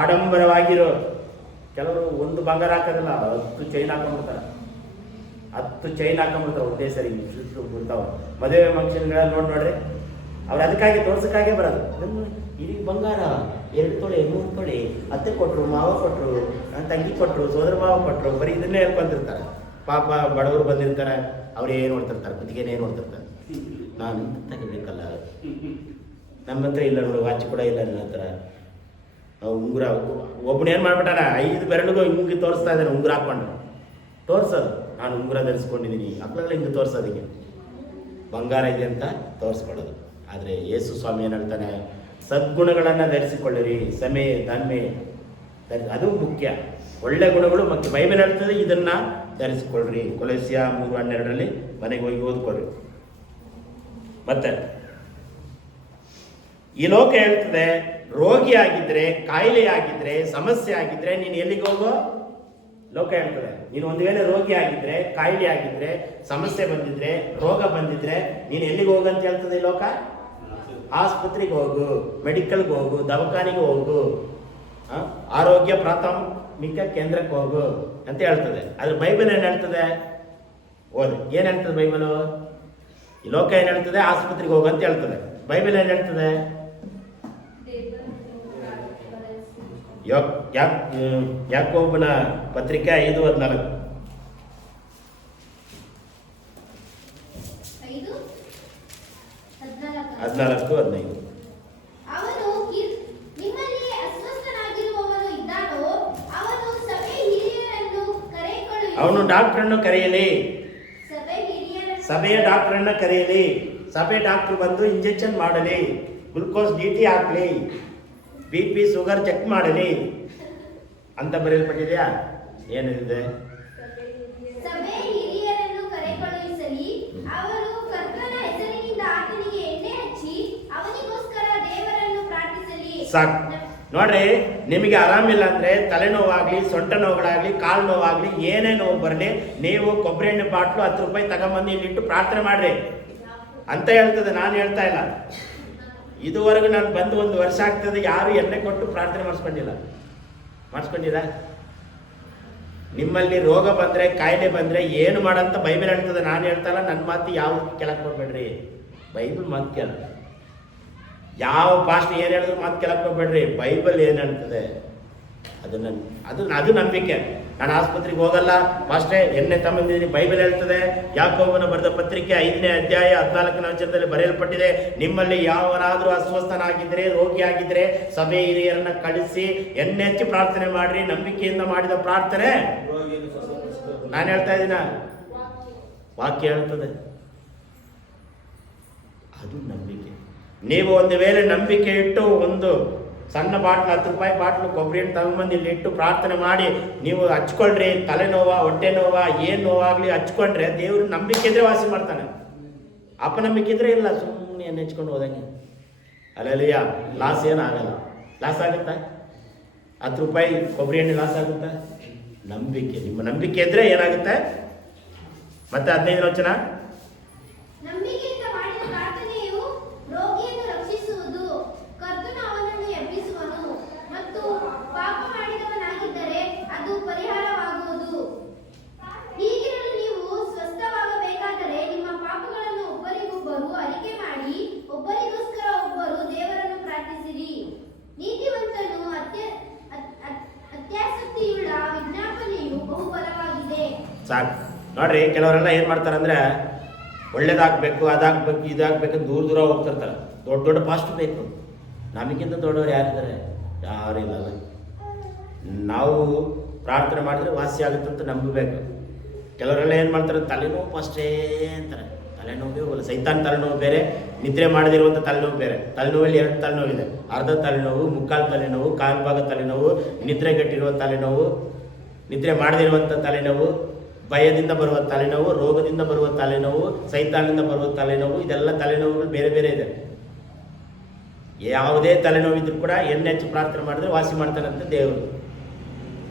ಆಡಂಬರವಾಗಿರೋ. ಕೆಲವರು ಒಂದು ಬಂಗಾರ ಹಾಕೋದಿಲ್ಲ, 10 ಚೈನ್ ಹಾಕೊಂಡ್ಬಿಡ್ತಾರೆ. 10 ಚೈನ್ ಹಾಕೊಂಡ್ಬಿಡ್ತಾರೆ ಒಂದೇ ಸರಿ ಬಿಡ್ತಾವ. ಮದುವೆ ಫಂಕ್ಷನ್ಗಳಲ್ಲಿ ನೋಡ್ರಿ, ಅವ್ರು ಅದಕ್ಕಾಗಿ ತೋರ್ಸಕ್ಕಾಗೆ ಬರೋದು. ಇದೀಗ ಬಂಗಾರ 2 ತೊಳೆ 3 ತೊಳೆ ಅತ್ತೆ ಕೊಟ್ಟರು, ಮಾವ ಕೊಟ್ಟರು, ತಂಗಿ ಕೊಟ್ಟರು, ಸೋದರ ಮಾವ ಕೊಟ್ಟರು, ಬರೀ ಇದನ್ನೇ ಹೇಳ್ಕೊಂತಿರ್ತಾರೆ. ಪಾಪ ಬಡವರು ಬಂದಿರ್ತಾರೆ, ಅವ್ರು ಏನು ನೋಡ್ತಿರ್ತಾರೆ, ಕುತ್ತಿಗೆನೇ ನೋಡ್ತಿರ್ತಾರೆ. ನಾನು ತೆಗಿಬೇಕಲ್ಲ, ನಮ್ಮ ಹತ್ರ ಇಲ್ಲ ನೋಡಿ, ವಾಚ್ ಕೂಡ ಇಲ್ಲ ನನ್ನ ಹತ್ರ. ಉಂಗುರ ಒಬ್ಬನ ಏನು ಮಾಡ್ಬಿಟ್ಟಾನ, 5 ಬೆರಳಿಗೂ ಹಿಂಗೆ ತೋರಿಸ್ತಾ ಇದ್ದಾನೆ, ಉಂಗುರ ಹಾಕ್ಕೊಂಡು ತೋರಿಸೋದು. ನಾನು ಉಂಗುರ ಧರಿಸ್ಕೊಂಡಿದ್ದೀನಿ, ಮಕ್ಕಳೆಲ್ಲ ಹಿಂಗೆ ತೋರಿಸೋದಿಗೆ ಬಂಗಾರ ಇದೆ ಅಂತ ತೋರಿಸ್ಕೊಳ್ಳೋದು. ಆದರೆ ಯೇಸು ಸ್ವಾಮಿ ಏನು ಹೇಳ್ತಾನೆ? ಸದ್ಗುಣಗಳನ್ನು ಧರಿಸಿಕೊಳ್ಳಿರಿ, ಸಮಯ, ಧನ್ಮೆ, ಅದು ಮುಖ್ಯ. ಒಳ್ಳೆ ಗುಣಗಳು. ಮತ್ತು ಬೈಬಲ್ ಹೇಳ್ತದೆ ಇದನ್ನ ಧರಿಸಿಕೊಳ್ಳ್ರಿ. ಕೊಲೋಸ್ಯ 3:12 ಮನೆಗೆ ಹೋಗಿ ಓದ್ಕೊಳ್ರಿ. ಮತ್ತೆ ಈ ಲೋಕ ಹೇಳ್ತದೆ, ರೋಗಿ ಆಗಿದ್ರೆ, ಕಾಯಿಲೆ ಆಗಿದ್ರೆ, ಸಮಸ್ಯೆ ಆಗಿದ್ರೆ ನೀನು ಎಲ್ಲಿಗೆ ಹೋಗೋ? ಲೋಕ ಹೇಳ್ತದೆ ನೀನು ಒಂದು ವೇಳೆ ರೋಗಿ ಆಗಿದ್ರೆ, ಕಾಯಿಲೆ ಆಗಿದ್ರೆ, ಸಮಸ್ಯೆ ಬಂದಿದ್ರೆ, ರೋಗ ಬಂದಿದ್ರೆ ನೀನು ಎಲ್ಲಿಗೆ ಹೋಗಂತ ಹೇಳ್ತದೆ ಲೋಕ? ಆಸ್ಪತ್ರೆಗೆ ಹೋಗು, ಮೆಡಿಕಲ್ಗೆ ಹೋಗು, ದವಾಖಾನೆಗೆ ಹೋಗು, ಆರೋಗ್ಯ ಪ್ರಾಥಮಿಕ ಕೇಂದ್ರಕ್ಕೆ ಹೋಗು ಅಂತ ಹೇಳ್ತದೆ. ಆದ್ರೆ ಬೈಬಲ್ ಏನು ಹೇಳ್ತದೆ? ಓದಿ, ಏನು ಹೇಳ್ತದೆ ಬೈಬಲು? ಈ ಲೋಕ ಏನು ಹೇಳ್ತದೆ? ಆಸ್ಪತ್ರೆಗೆ ಹೋಗು ಅಂತ ಹೇಳ್ತದೆ. ಬೈಬಲ್ ಏನು ಹೇಳ್ತದೆ? ಯಾಕೋಬನ ಪತ್ರಿಕೆ 5:14. 14-15. ಅವನು ನಿಮ್ಮಲ್ಲಿ ಅಸ್ವಸ್ಥನಾಗಿರುವವನು ಇದ್ದಾನೋ ಅವನು ಸಭೆ ಹಿರಿಯರನ್ನು ಅವನು ಡಾಕ್ಟರನ್ನು ಕರೆಯಲಿ, ಸಭೆಯ ಸಭೆ ಡಾಕ್ಟರನ್ನ ಕರೆಯಲಿ. ಸಭೆ ಡಾಕ್ಟರ್ ಬಂದು ಇಂಜೆಕ್ಷನ್ ಮಾಡಲಿ, ಗ್ಲುಕೋಸ್ ಡಿಟಿ ಹಾಕ್ಲಿ, BP ಶುಗರ್ ಚೆಕ್ ಮಾಡಲಿ ಅಂತ ಬರೆಯಲ್ಪಟ್ಟಿದೆಯಾ? ಏನಿದೆ? ಸಭೆ ಹಿರಿಯರನ್ನು ಕರೆಕಳುಹಿಸಲಿ, ಅವರು ಕರ್ತನ ಹೆಸರಿನಿಂದ ಆತನಿಗೆ ಎಣ್ಣೆ ಹಚ್ಚಿ ಅವನಿಗೋಸ್ಕರ ದೇವರನ್ನು ಪ್ರಾರ್ಥಿಸಲಿ. ಸಾಕು ನೋಡ್ರಿ, ನಿಮಗೆ ಆರಾಮಿಲ್ಲ ಅಂದ್ರೆ ತಲೆನೋವಾಗ್ಲಿ, ಸೊಂಟ ನೋವುಗಳಾಗ್ಲಿ, ಕಾಲು ನೋವಾಗ್ಲಿ, ಏನೇ ನೋವು ಬರಲಿ, ನೀವು ಕೊಬ್ಬರಿ ಎಣ್ಣೆ ಬಾಟ್ಲು 10 ರೂಪಾಯಿ ತಗೊಂಬಂದು ಇಲ್ಲಿಟ್ಟು ಪ್ರಾರ್ಥನೆ ಮಾಡ್ರಿ ಅಂತ ಹೇಳ್ತದೆ. ನಾನು ಹೇಳ್ತಾ ಇಲ್ಲ. ಇದುವರೆಗೂ ನಾನು ಬಂದು 1 ವರ್ಷ ಆಗ್ತದೆ, ಯಾರು ಎಣ್ಣೆ ಕೊಟ್ಟು ಪ್ರಾರ್ಥನೆ ಮಾಡಿಸ್ಕೊಂಡಿರ? ನಿಮ್ಮಲ್ಲಿ ರೋಗ ಬಂದ್ರೆ, ಕಾಯಿಲೆ ಬಂದ್ರೆ ಏನು ಮಾಡಂತ ಬೈಬಲ್ ಹೇಳ್ತದೆ. ನಾನು ಹೇಳ್ತಾ ಇಲ್ಲ, ನನ್ನ ಮಾತು ಯಾವ ಕೆಳಕ್ಕೆ ಹೋಗ್ಬೇಡ್ರಿ. ಬೈಬಲ್ ಮಾತು ಕೇಳ. ಯಾವ ಪಾಸ್ಟ್ ಏನು ಹೇಳಿದ್ರು ಮಾತು ಕೆಳಕ್ಕೆ ಹೋಗ್ಬೇಡ್ರಿ. ಬೈಬಲ್ ಏನು ಹೇಳ್ತದೆ ಅದು ನಂಬಿಕೆ. ನಾನು ಆಸ್ಪತ್ರೆಗೆ ಹೋಗಲ್ಲ, ಅಷ್ಟೇ ಎಣ್ಣೆ ತಗೊಂಡಿದ್ದೀನಿ. ಬೈಬಲ್ ಹೇಳ್ತದೆ. ಯಾಕೋಬನ ಬರೆದ ಪತ್ರಿಕೆ 5ನೇ ಅಧ್ಯಾಯ 14ನೇ ವಚನದಲ್ಲಿ ಬರೆಯಲ್ಪಟ್ಟಿದೆ, ನಿಮ್ಮಲ್ಲಿ ಯಾವನಾದರೂ ಅಸ್ವಸ್ಥನಾಗಿದ್ರೆ, ರೋಗಿಯಾಗಿದ್ರೆ ಸಭೆ ಹಿರಿಯರನ್ನ ಕಳಿಸಿ ಎಣ್ಣೆ ಹಚ್ಚಿ ಪ್ರಾರ್ಥನೆ ಮಾಡ್ರಿ. ನಂಬಿಕೆಯಿಂದ ಮಾಡಿದ ಪ್ರಾರ್ಥನೆ ನಾನು ಹೇಳ್ತಾ ಇದ್ದೀನ, ವಾಕ್ಯ ಹೇಳ್ತದೆ. ಅದು ನಂಬಿಕೆ. ನೀವು ಒಂದು ವೇಳೆ ನಂಬಿಕೆ ಇಟ್ಟು ಒಂದು ಸಣ್ಣ ಬಾಟ್ಲು 10 ರೂಪಾಯಿ ಬಾಟ್ಲು ಕೊಬ್ಬರಿ ಎಣ್ಣೆ ತಗೊಂಬಂದು ಇಲ್ಲಿ ಇಟ್ಟು ಪ್ರಾರ್ಥನೆ ಮಾಡಿ ನೀವು ಹಚ್ಕೊಳ್ರಿ. ತಲೆನೋವ, ಹೊಟ್ಟೆ ನೋವ, ಏನು ನೋವಾಗಲಿ ಹಚ್ಕೊಂಡ್ರೆ ದೇವ್ರ ನಂಬಿಕೆ ಇದ್ರೆ ವಾಸಿ ಮಾಡ್ತಾನೆ. ಅಪನಂಬಿಕೆ ಇದ್ರೆ ಇಲ್ಲ, ಸುಮ್ಮನೆ ಎಣ್ಣೆ ಹಚ್ಕೊಂಡು ಹೋದಂಗೆ. ಅಲ್ಲಯ್ಯ, ಲಾಸ್ ಏನಾಗಲ್ಲ. ಲಾಸ್ ಆಗುತ್ತಾ? 10 ರೂಪಾಯಿ ಕೊಬ್ಬರಿ ಎಣ್ಣೆ ಲಾಸ್ ಆಗುತ್ತಾ? ನಂಬಿಕೆ. ನಿಮ್ಮ ನಂಬಿಕೆ ಇದ್ರೆ ಏನಾಗುತ್ತೆ? ಮತ್ತೆ 15ನೇ ವಚನ, ನಂಬಿಕೆಯಿಂದ ಮಾಡಿದ ಪ್ರಾರ್ಥನೆಯು ರೋಗಿಯನ್ನು ರಕ್ಷಿಸುವುದು, ಕರ್ತನು ಅವನನ್ನು ಎಬ್ಬಿಸುವನು, ಮತ್ತು ಪಾಪ ಮಾಡಿದವನಾಗಿದ್ದರೆ ಅದು ಪರಿಹಾರವಾಗುವುದು. ಹೀಗಿರಲು ನೀವು ಸ್ವಸ್ಥವಾಗಬೇಕಾದರೆ ನಿಮ್ಮ ಪಾಪಗಳನ್ನು ಒಬ್ಬರಿಗೊಬ್ಬರು ಅರಿಕೆ ಮಾಡಿ ಒಬ್ಬರಿಗೋಸ್ಕರ ಒಬ್ಬರು ದೇವರನ್ನು ಪ್ರಾರ್ಥಿಸಿರಿ. ನೀತಿವಂತನು ಅತ್ಯಾಸಕ್ತಿಯುಳ್ಳ ವಿಜ್ಞಾಪನೆಯು ಬಹುಬಲವಾಗಿದೆ. ಸಾಕು ನೋಡ್ರಿ, ಕೆಲವರೆಲ್ಲ ಏನು ಮಾಡ್ತಾರಂದ್ರೆ ಒಳ್ಳೇದಾಗಬೇಕು, ಅದಾಗಬೇಕು, ಇದಾಗಬೇಕು, ದೂರ ಹೋಗ್ತಿರ್ತಾರೆ. ದೊಡ್ಡ ಪಾಸ್ಟ್ ಬೇಕು. ನಮಗಿಂತ ದೊಡ್ಡವ್ರು ಯಾರಿದ್ದಾರೆ? ಯಾರಿಲ್ಲ. ನಾವು ಪ್ರಾರ್ಥನೆ ಮಾಡಿದ್ರೆ ವಾಸಿ ಆಗುತ್ತೆ ಅಂತ ನಂಬಬೇಕು. ಕೆಲವರೆಲ್ಲ ಏನು ಮಾಡ್ತಾರೆ, ತಲೆನೋವು ಫಸ್ಟೇ ಅಂತಾರೆ. ತಲೆನೋವೇ ಹೋಗಲ್ಲ. ಸೈತಾನ್ ತಲೆನೋವು ಬೇರೆ, ನಿದ್ರೆ ಮಾಡದಿರುವಂಥ ತಲೆನೋವು ಬೇರೆ. ತಲೆನೋವಲ್ಲಿ 2 ತಲೆನೋವಿದೆ. ಅರ್ಧ ತಲೆನೋವು, ಮುಕ್ಕಾಲು ತಲೆನೋವು, ಕಾಲು ಭಾಗ ತಲೆನೋವು, ನಿದ್ರೆಗೆಟ್ಟಿರುವ ತಲೆನೋವು, ನಿದ್ರೆ ಮಾಡದಿರುವಂಥ ತಲೆನೋವು, ಭಯದಿಂದ ಬರುವ ತಲೆನೋವು, ರೋಗದಿಂದ ಬರುವ ತಲೆನೋವು, ಸೈತಾನದಿಂದ ಬರುವ ತಲೆನೋವು. ಇದೆಲ್ಲ ತಲೆನೋವುಗಳು ಬೇರೆ ಬೇರೆ ಇದೆ. ಯಾವುದೇ ತಲೆನೋವಿದ್ರು ಕೂಡ ಎಣ್ಣೆ ಹಚ್ಚಿ ಪ್ರಾರ್ಥನೆ ಮಾಡಿದ್ರೆ ವಾಸಿ ಮಾಡ್ತಾನಂತ ದೇವರು.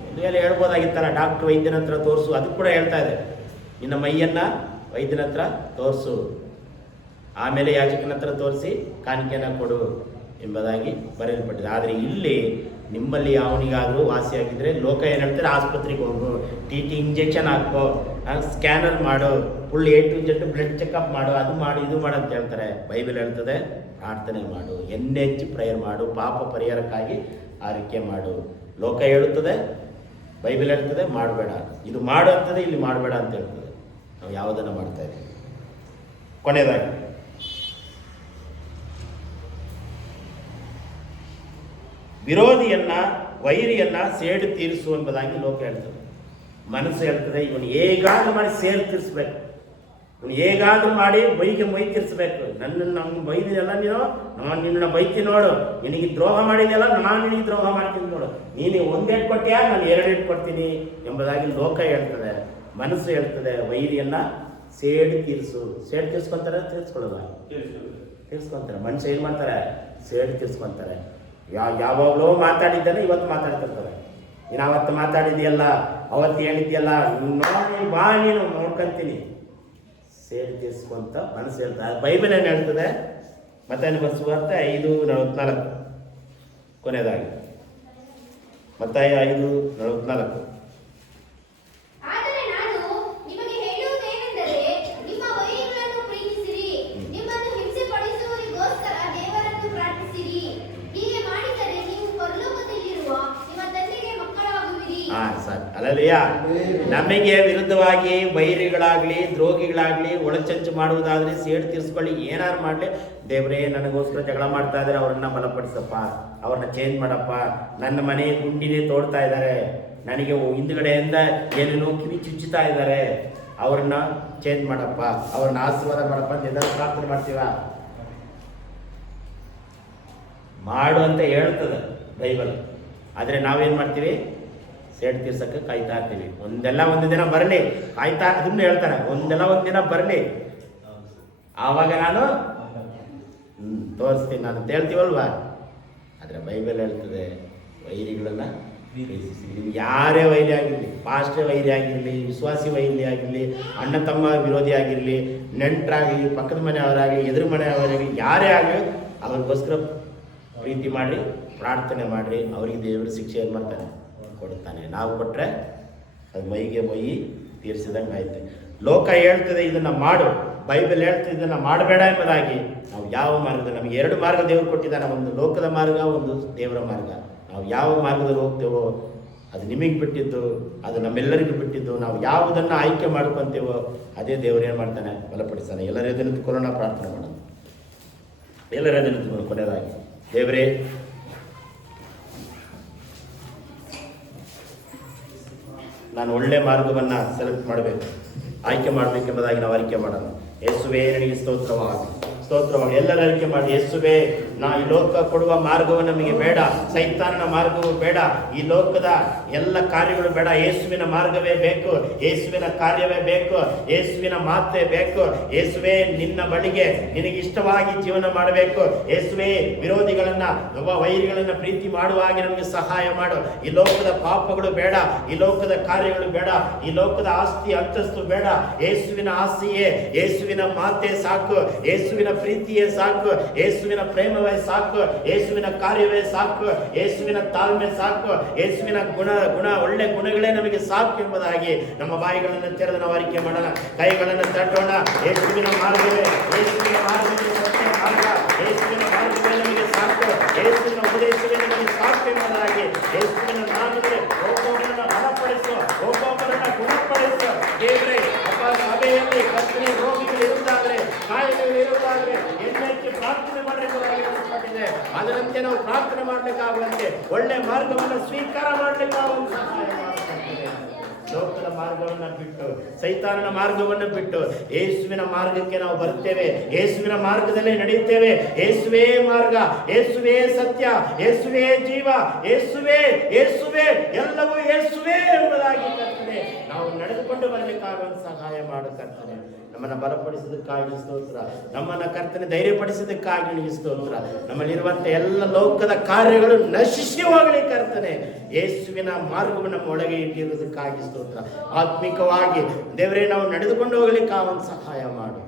ಒಂದು ವೇಳೆ ಹೇಳ್ಬೋದಾಗಿತ್ತಲ್ಲ, ಡಾಕ್ಟ್ರ್ ವೈದ್ಯನ ಹತ್ರ ತೋರಿಸು, ಅದು ಕೂಡ ಹೇಳ್ತಾ ಇದೆ. ನಿನ್ನ ಮೈಯನ್ನ ವೈದ್ಯನ ಹತ್ರ ತೋರಿಸು, ಆಮೇಲೆ ಯಾಜಕನ ಹತ್ರ ತೋರಿಸಿ ಕಾಣಿಕೆಯನ್ನು ಕೊಡು ಎಂಬುದಾಗಿ ಬರೆಯಲ್ಪಟ್ಟಿದೆ. ಆದರೆ ಇಲ್ಲಿ ನಿಮ್ಮಲ್ಲಿ ಯಾವನಿಗಾದರೂ ವಾಸಿಯಾಗಿದ್ದರೆ ಲೋಕ ಏನು ಹೇಳ್ತಾರೆ, ಆಸ್ಪತ್ರೆಗೆ ಹೋಗು, TT ಇಂಜೆಕ್ಷನ್ ಹಾಕೋ, ಸ್ಕ್ಯಾನರ್ ಮಾಡು, full A to Z blood checkup ಮಾಡು, ಅದು ಮಾಡು, ಇದು ಮಾಡು ಅಂತ ಹೇಳ್ತಾರೆ. ಬೈಬಲ್ ಹೇಳ್ತದೆ, ಪ್ರಾರ್ಥನೆ ಮಾಡು, ಎಣ್ಣೆ ಹಚ್ಚಿ ಪ್ರೇಯರ್ ಮಾಡು, ಪಾಪ ಪರಿಹಾರಕ್ಕಾಗಿ ಆರೈಕೆ ಮಾಡು. ಲೋಕ ಹೇಳುತ್ತದೆ, ಬೈಬಲ್ ಹೇಳ್ತದೆ ಮಾಡಬೇಡ, ಇದು ಮಾಡು ಅಂತದೆ, ಇಲ್ಲಿ ಮಾಡಬೇಡ ಅಂತ ಹೇಳ್ತದೆ. ನಾವು ಯಾವುದನ್ನು ಮಾಡ್ತಾ ಇದ್ದೀವಿ? ಕೊನೆಯದಾಗಿ ವಿರೋಧಿಯನ್ನ, ವೈರಿಯನ್ನ ಸೇಡು ತೀರಿಸು ಎಂಬುದಾಗಿ ಲೋಕ ಹೇಳ್ತದೆ. ಮನಸ್ಸು ಹೇಳ್ತದೆ, ಇವನು ಹೇಗಾದ್ರೂ ಮಾಡಿ ಸೇರು ತೀರಿಸ್ಬೇಕು, ಇವನು ಹೇಗಾದ್ರೂ ಮಾಡಿ ಮೈಗೆ ಮೈ ತೀರಿಸ್ಬೇಕು. ನಮ್ಮ ಬೈದಿನೆಲ್ಲ ನಾನು ನಿನ್ನ ಬೈತಿ ನೋಡು, ನಿನಗೆ ದ್ರೋಹ ಮಾಡಿದೆಯಲ್ಲ, ನಾನು ನಿನಗೆ ದ್ರೋಹ ಮಾಡ್ತೀನಿ ನೋಡು, ನೀನು 1 ಏಟು ಕೊಟ್ಟಿಯಾ, ನಾನು 2 ಏಟು ಕೊಡ್ತೀನಿ ಎಂಬುದಾಗಿ ಲೋಕ ಹೇಳ್ತದೆ. ಮನಸ್ಸು ಹೇಳ್ತದೆ, ವೈರಿಯನ್ನ ಸೇಡು ತೀರಿಸು. ಸೇಡು ತೀರ್ಸ್ಕೊಂತಾರೆ, ತೀರ್ಸ್ಕೊಳ್ಳಲ್ಲ, ತೀರ್ಸ್ಕೊಂತಾರೆ. ಮನುಷ್ಯ ಏನು ಮಾಡ್ತಾರೆ? ಸೇಡು ತೀರ್ಸ್ಕೊಂತಾರೆ. ಯಾವಾಗಲೋ ಮಾತಾಡಿದ್ದಾನೆ ಇವತ್ತು ಮಾತಾಡ್ತಿರ್ತಾರೆ. ನೀನು ಅವತ್ತು ಮಾತಾಡಿದ್ಯಲ್ಲ, ಅವತ್ತು ಹೇಳಿದ್ಯಲ್ಲ, ನೋಡಿ ಬಾ ನೀನು ನೋಡ್ಕೊಂತೀನಿ. ಸೇರಿ ತೀರಿಸ್ಕೊಂತ ಮನಸ್ಸು ಹೇಳ್ತಾರೆ. ಬೈಬಲ್ ಏನು ಹೇಳ್ತದೆ? ಮತ್ತಾಯನ ಬರೆಸುವಾರ್ತೆ 5:44 ಕೊನೆಯದಾಗಿ. ಮತ್ತಾಯ 5:44. ಆದರೆ ನಾನು ನಿಮಗೆ ಹೇಳುವುದೇನೆಂದರೆ, ನಿಮ್ಮ ವೈರಿಗಳನ್ನು ಪ್ರೀತಿಸಿರಿ, ನಿಮ್ಮನ್ನು ಹಿಂಸೆಪಡಿಸುವವರಿಗೋಸ್ಕರ ದೇವರನ್ನು ಪ್ರಾರ್ಥಿಸಿರಿ. ಹೀಗೆ ಮಾಡಿದರೆ ನೀವು ಪರಲೋಕದಲ್ಲಿರುವ ನಿಮ್ಮ ತಂದೆಗೆ ಮಕ್ಕಳಾಗುವಿರಿ. ಸರ್ ಅಲ್ಲಯ್ಯ, ನಮಗೆ ವಿರುದ್ಧವಾಗಿ ವೈರಿಗಳಾಗ್ಲಿ ದ್ರೋಹಿಗಳಾಗ್ಲಿ ಒಳಚಂಚು ಮಾಡುವುದಾದ್ರೆ ಸೇಡು ತೀರಿಸ್ಕೊಳ್ಳಿ, ಏನಾರು ಮಾಡಲಿ, ದೇವರೇ ನನಗೋಸ್ಕರ ಜಗಳ ಮಾಡ್ತಾ ಇದ್ದಾರೆ, ಅವ್ರನ್ನ ಬಲಪಡಿಸಪ್ಪ, ಅವ್ರನ್ನ ಚೇಂಜ್ ಮಾಡಪ್ಪ, ನನ್ನ ಮನೆ ಗುಂಡಿನೇ ತೋಡ್ತಾ ಇದ್ದಾರೆ, ನನಗೆ ಹಿಂದುಗಡೆಯಿಂದ ಏನೇನೋ ಕಿವಿ ಚುಚ್ಚುತ್ತಾ ಇದ್ದಾರೆ, ಅವ್ರನ್ನ ಚೇಂಜ್ ಮಾಡಪ್ಪ, ಅವ್ರನ್ನ ಆಶೀರ್ವಾದ ಮಾಡಪ್ಪ ಅಂತ ಎಲ್ಲರೂ ಪ್ರಾರ್ಥನೆ ಮಾಡ್ತೀವ. ಮಾಡು ಅಂತ ಹೇಳ್ತದೆ ಬೈಬಲ್. ಆದರೆ ನಾವೇನು ಮಾಡ್ತೀವಿ? ಸೇಡ್ ತೀರ್ಸಕ್ಕೆ ಕಾಯ್ತಾ ಇರ್ತೀವಿ. ಒಂದು ದಿನ ಬರಲಿ ಕಾಯ್ತಾ, ಅದನ್ನು ಹೇಳ್ತಾರೆ, ಒಂದು ದಿನ ಬರಲಿ, ಆವಾಗ ನಾನು ತೋರಿಸ್ತೀನಿ ನಾನು ಅಂತ ಹೇಳ್ತೀವಲ್ವಾ. ಆದರೆ ಬೈಬಲ್ ಹೇಳ್ತದೆ, ವೈರಿಗಳನ್ನ ಪ್ರೀತಿಸಿ. ನೀವು ಯಾರೇ ವೈರಿ ಆಗಿರಲಿ, ಪಾಸ್ಟ್ರೇ ವೈರಿ ಆಗಿರಲಿ, ವಿಶ್ವಾಸಿ ವೈರಿ ಆಗಿರಲಿ, ಅಣ್ಣ ತಮ್ಮ ವಿರೋಧಿ ಆಗಿರಲಿ, ನೆಂಟರಾಗಲಿ, ಪಕ್ಕದ ಮನೆಯವರಾಗಲಿ, ಎದುರು ಮನೆಯವರಾಗಲಿ, ಯಾರೇ ಆಗಲಿ ಅವ್ರಿಗೋಸ್ಕರ ಪ್ರೀತಿ ಮಾಡಿ ಪ್ರಾರ್ಥನೆ ಮಾಡಿರಿ, ಅವರಿಗೆ ದೇವರ ಶಿಕ್ಷೆ ಏನು ಮಾಡ್ತಾನೆ? ಕೊಡ್ತಾನೆ. ನಾವು ಕೊಟ್ಟರೆ ಅದು ಮೈಗೆ ಮೈ ತೀರಿಸಿದಂಗೆ ಆಯ್ತು. ಲೋಕ ಹೇಳ್ತದೆ ಇದನ್ನು ಮಾಡು, ಬೈಬಲ್ ಹೇಳ್ತದೆ ಇದನ್ನು ಮಾಡಬೇಡ ಎಂಬುದಾಗಿ. ನಾವು ಯಾವ ಮಾರ್ಗದ, ನಮಗೆ 2 ಮಾರ್ಗ ದೇವರು ಕೊಟ್ಟಿದ್ದಾನೆ, ಒಂದು ಲೋಕದ ಮಾರ್ಗ, ಒಂದು ದೇವರ ಮಾರ್ಗ. ನಾವು ಯಾವ ಮಾರ್ಗದಲ್ಲಿ ಹೋಗ್ತೇವೋ ಅದು ನಿಮಗೆ ಬಿಟ್ಟಿದ್ದು, ಅದು ನಮ್ಮೆಲ್ಲರಿಗೂ ಬಿಟ್ಟಿದ್ದು. ನಾವು ಯಾವುದನ್ನು ಆಯ್ಕೆ ಮಾಡ್ಕೊತೇವೋ ಅದೇ ದೇವರು ಏನು ಮಾಡ್ತಾನೆ? ಬಲಪಡಿಸ್ತಾನೆ. ಎಲ್ಲರ ಎದುರು ಕೊರೋನಾ ಪ್ರಾರ್ಥನೆ ಮಾಡೋಣ. ಎಲ್ಲರ ಎದುರು ಕೊನೆಯದಾಗಿ, ದೇವರೇ ನಾನು ಒಳ್ಳೆ ಮಾರ್ಗವನ್ನು ಸೆಲೆಕ್ಟ್ ಮಾಡಬೇಕು, ಆಯ್ಕೆ ಮಾಡಬೇಕೆಂಬುದಾಗಿ ನಾವು ಅರಿಕೆ ಮಾಡೋಣ. ಯೇಸುವೇ ನನಗೆ ಸ್ತೋತ್ರವಾಗಿ ಎಲ್ಲರ ಅರಿಕೆ ಮಾಡಿ, ಯೇಸುವೇ ಈ ಲೋಕ ಕೊಡುವ ಮಾರ್ಗವು ನಮಗೆ ಬೇಡ, ಸೈತಾನನ ಮಾರ್ಗವು ಬೇಡ, ಈ ಲೋಕದ ಎಲ್ಲ ಕಾರ್ಯಗಳು ಬೇಡ, ಯೇಸುವಿನ ಮಾರ್ಗವೇ ಬೇಕು, ಯೇಸುವಿನ ಕಾರ್ಯವೇ ಬೇಕು, ಯೇಸುವಿನ ಮಾತೇ ಬೇಕು. ಯೇಸುವೇ ನಿನ್ನ ಬಳಿಗೆ ನಿನಗೆ ಇಷ್ಟವಾಗಿ ಜೀವನ ಮಾಡಬೇಕು. ಯೇಸುವೇ ವಿರೋಧಿಗಳನ್ನ ವೈರಿಗಳನ್ನ ಪ್ರೀತಿ ಮಾಡುವ ಹಾಗೆ ನಮಗೆ ಸಹಾಯ ಮಾಡು. ಈ ಲೋಕದ ಪಾಪಗಳು ಬೇಡ, ಈ ಲೋಕದ ಕಾರ್ಯಗಳು ಬೇಡ, ಈ ಲೋಕದ ಆಸ್ತಿ ಅಂತಸ್ತು ಬೇಡ. ಯೇಸುವಿನ ಆಸೆಯೇ, ಯೇಸುವಿನ ಮಾತೇ ಸಾಕು, ಯೇಸುವಿನ ಪ್ರೀತಿಯೇ ಸಾಕು, ಯೇಸುವಿನ ಪ್ರೇಮವೇ ಸಾಕು, ಯೇಸುವಿನ ಕಾರ್ಯವೇ ಸಾಕು, ಯೇಸುವಿನ ತಾಳ್ಮೆ ಸಾಕು, ಯೇಸುವಿನ ಗುಣ ಒಳ್ಳೆ ಗುಣಗಳೇ ನಮಗೆ ಸಾಕು ಎಂಬುದಾಗಿ ನಮ್ಮ ಬಾಯಿಗಳನ್ನು ತೆರೆದು ನಾವು ಅರಿಕೆ ಮಾಡೋಣ, ಕೈಗಳನ್ನು ತಟ್ಟೋಣ. ಯೇಸುವಿನ ಮಾರ್ಗವೇ, ಯೇಸುವಿನ ಮಾರ್ಗವೇ ಸತ್ಯ ಮಾರ್ಗ, ಯೇಸುವಿನ ಮಾರ್ಗವೇ ನಮಗೆ ಸಾಕು, ಯೇಸುವಿನ ಉಪದೇಶವೇ ನಮಗೆ ಸಾಕು ಎಂಬುದಾಗಿ ಯೇಸುವಿನ ನಾಮದಲ್ಲಿ ಒಬ್ಬೊಬ್ಬರನ್ನ ಬಲಪಡಿಸು, ಒಬ್ಬೊಬ್ಬರನ್ನ ಗುಣಪಡಿಸು. ದೇವರೇ ಅಪ್ಪ, ಸಭೆಯಲ್ಲಿ ಕರ್ತನೆ ರೋಗಿಗಳು ಇರುತ್ತಾದ್ರೆ, ಕಾಯಿಲೆಗಳು ಇರುತ್ತಾದ್ರೆ ಎಣ್ಣೆಕ್ಕೆ ಪ್ರಾರ್ಥನೆ ಮಾಡಬೇಕಾಗಿದೆ. ಅದರಂತೆ ನಾವು ಪ್ರಾರ್ಥನೆ ಮಾಡಬೇಕಾಗುವಂತೆ ಒಳ್ಳೆ ಮಾರ್ಗವನ್ನು ಸ್ವೀಕಾರ ಮಾಡಲಿಕ್ಕಾಗುವಂತ ಸಹಾಯ ಮಾಡಬೇಕಾಗಿದೆ. ಲೋಕದ ಮಾರ್ಗವನ್ನು ಬಿಟ್ಟು, ಸೈತಾನನ ಮಾರ್ಗವನ್ನು ಬಿಟ್ಟು ಯೇಸುವಿನ ಮಾರ್ಗಕ್ಕೆ ನಾವು ಬರ್ತೇವೆ, ಯೇಸುವಿನ ಮಾರ್ಗದಲ್ಲಿ ನಡೆಯುತ್ತೇವೆ. ಯೇಸುವೇ ಮಾರ್ಗ, ಯೇಸುವೇ ಸತ್ಯ, ಯೇಸುವೇ ಜೀವ, ಯೇಸುವೇ ಯೇಸುವೇ ಎಲ್ಲವೂ ಯೇಸುವೇ ಎಂಬುದಾಗಿ ಕರ್ತನೆ ನಾವು ನಡೆದುಕೊಂಡು ಬರಲಿಕ್ಕಾಗುವಂತ ಸಹಾಯ ಮಾಡು ಕರ್ತನೆ. ನಮ್ಮನ್ನು ಬಲಪಡಿಸೋದಕ್ಕಾಗಿ ಸ್ತೋತ್ರ, ನಮ್ಮನ್ನು ಕರ್ತನೆ ಧೈರ್ಯಪಡಿಸೋದಕ್ಕಾಗಿ ಸ್ತೋತ್ರ. ನಮ್ಮಲ್ಲಿರುವಂಥ ಎಲ್ಲ ಲೋಕದ ಕಾರ್ಯಗಳು ನಶಿಸಿ ಹೋಗಲಿ ಕರ್ತನೆ. ಯೇಸುವಿನ ಮಾರ್ಗವನ್ನು ನಮ್ಮ ಒಳಗೆ ಇಟ್ಟಿರುವುದಕ್ಕಾಗಿ ಸ್ತೋತ್ರ. ಆತ್ಮಿಕವಾಗಿ ದೇವರೇ ನಾವು ನಡೆದುಕೊಂಡು ಹೋಗಲಿಕ್ಕಾಗುವಂತ ಸಹಾಯ ಮಾಡು.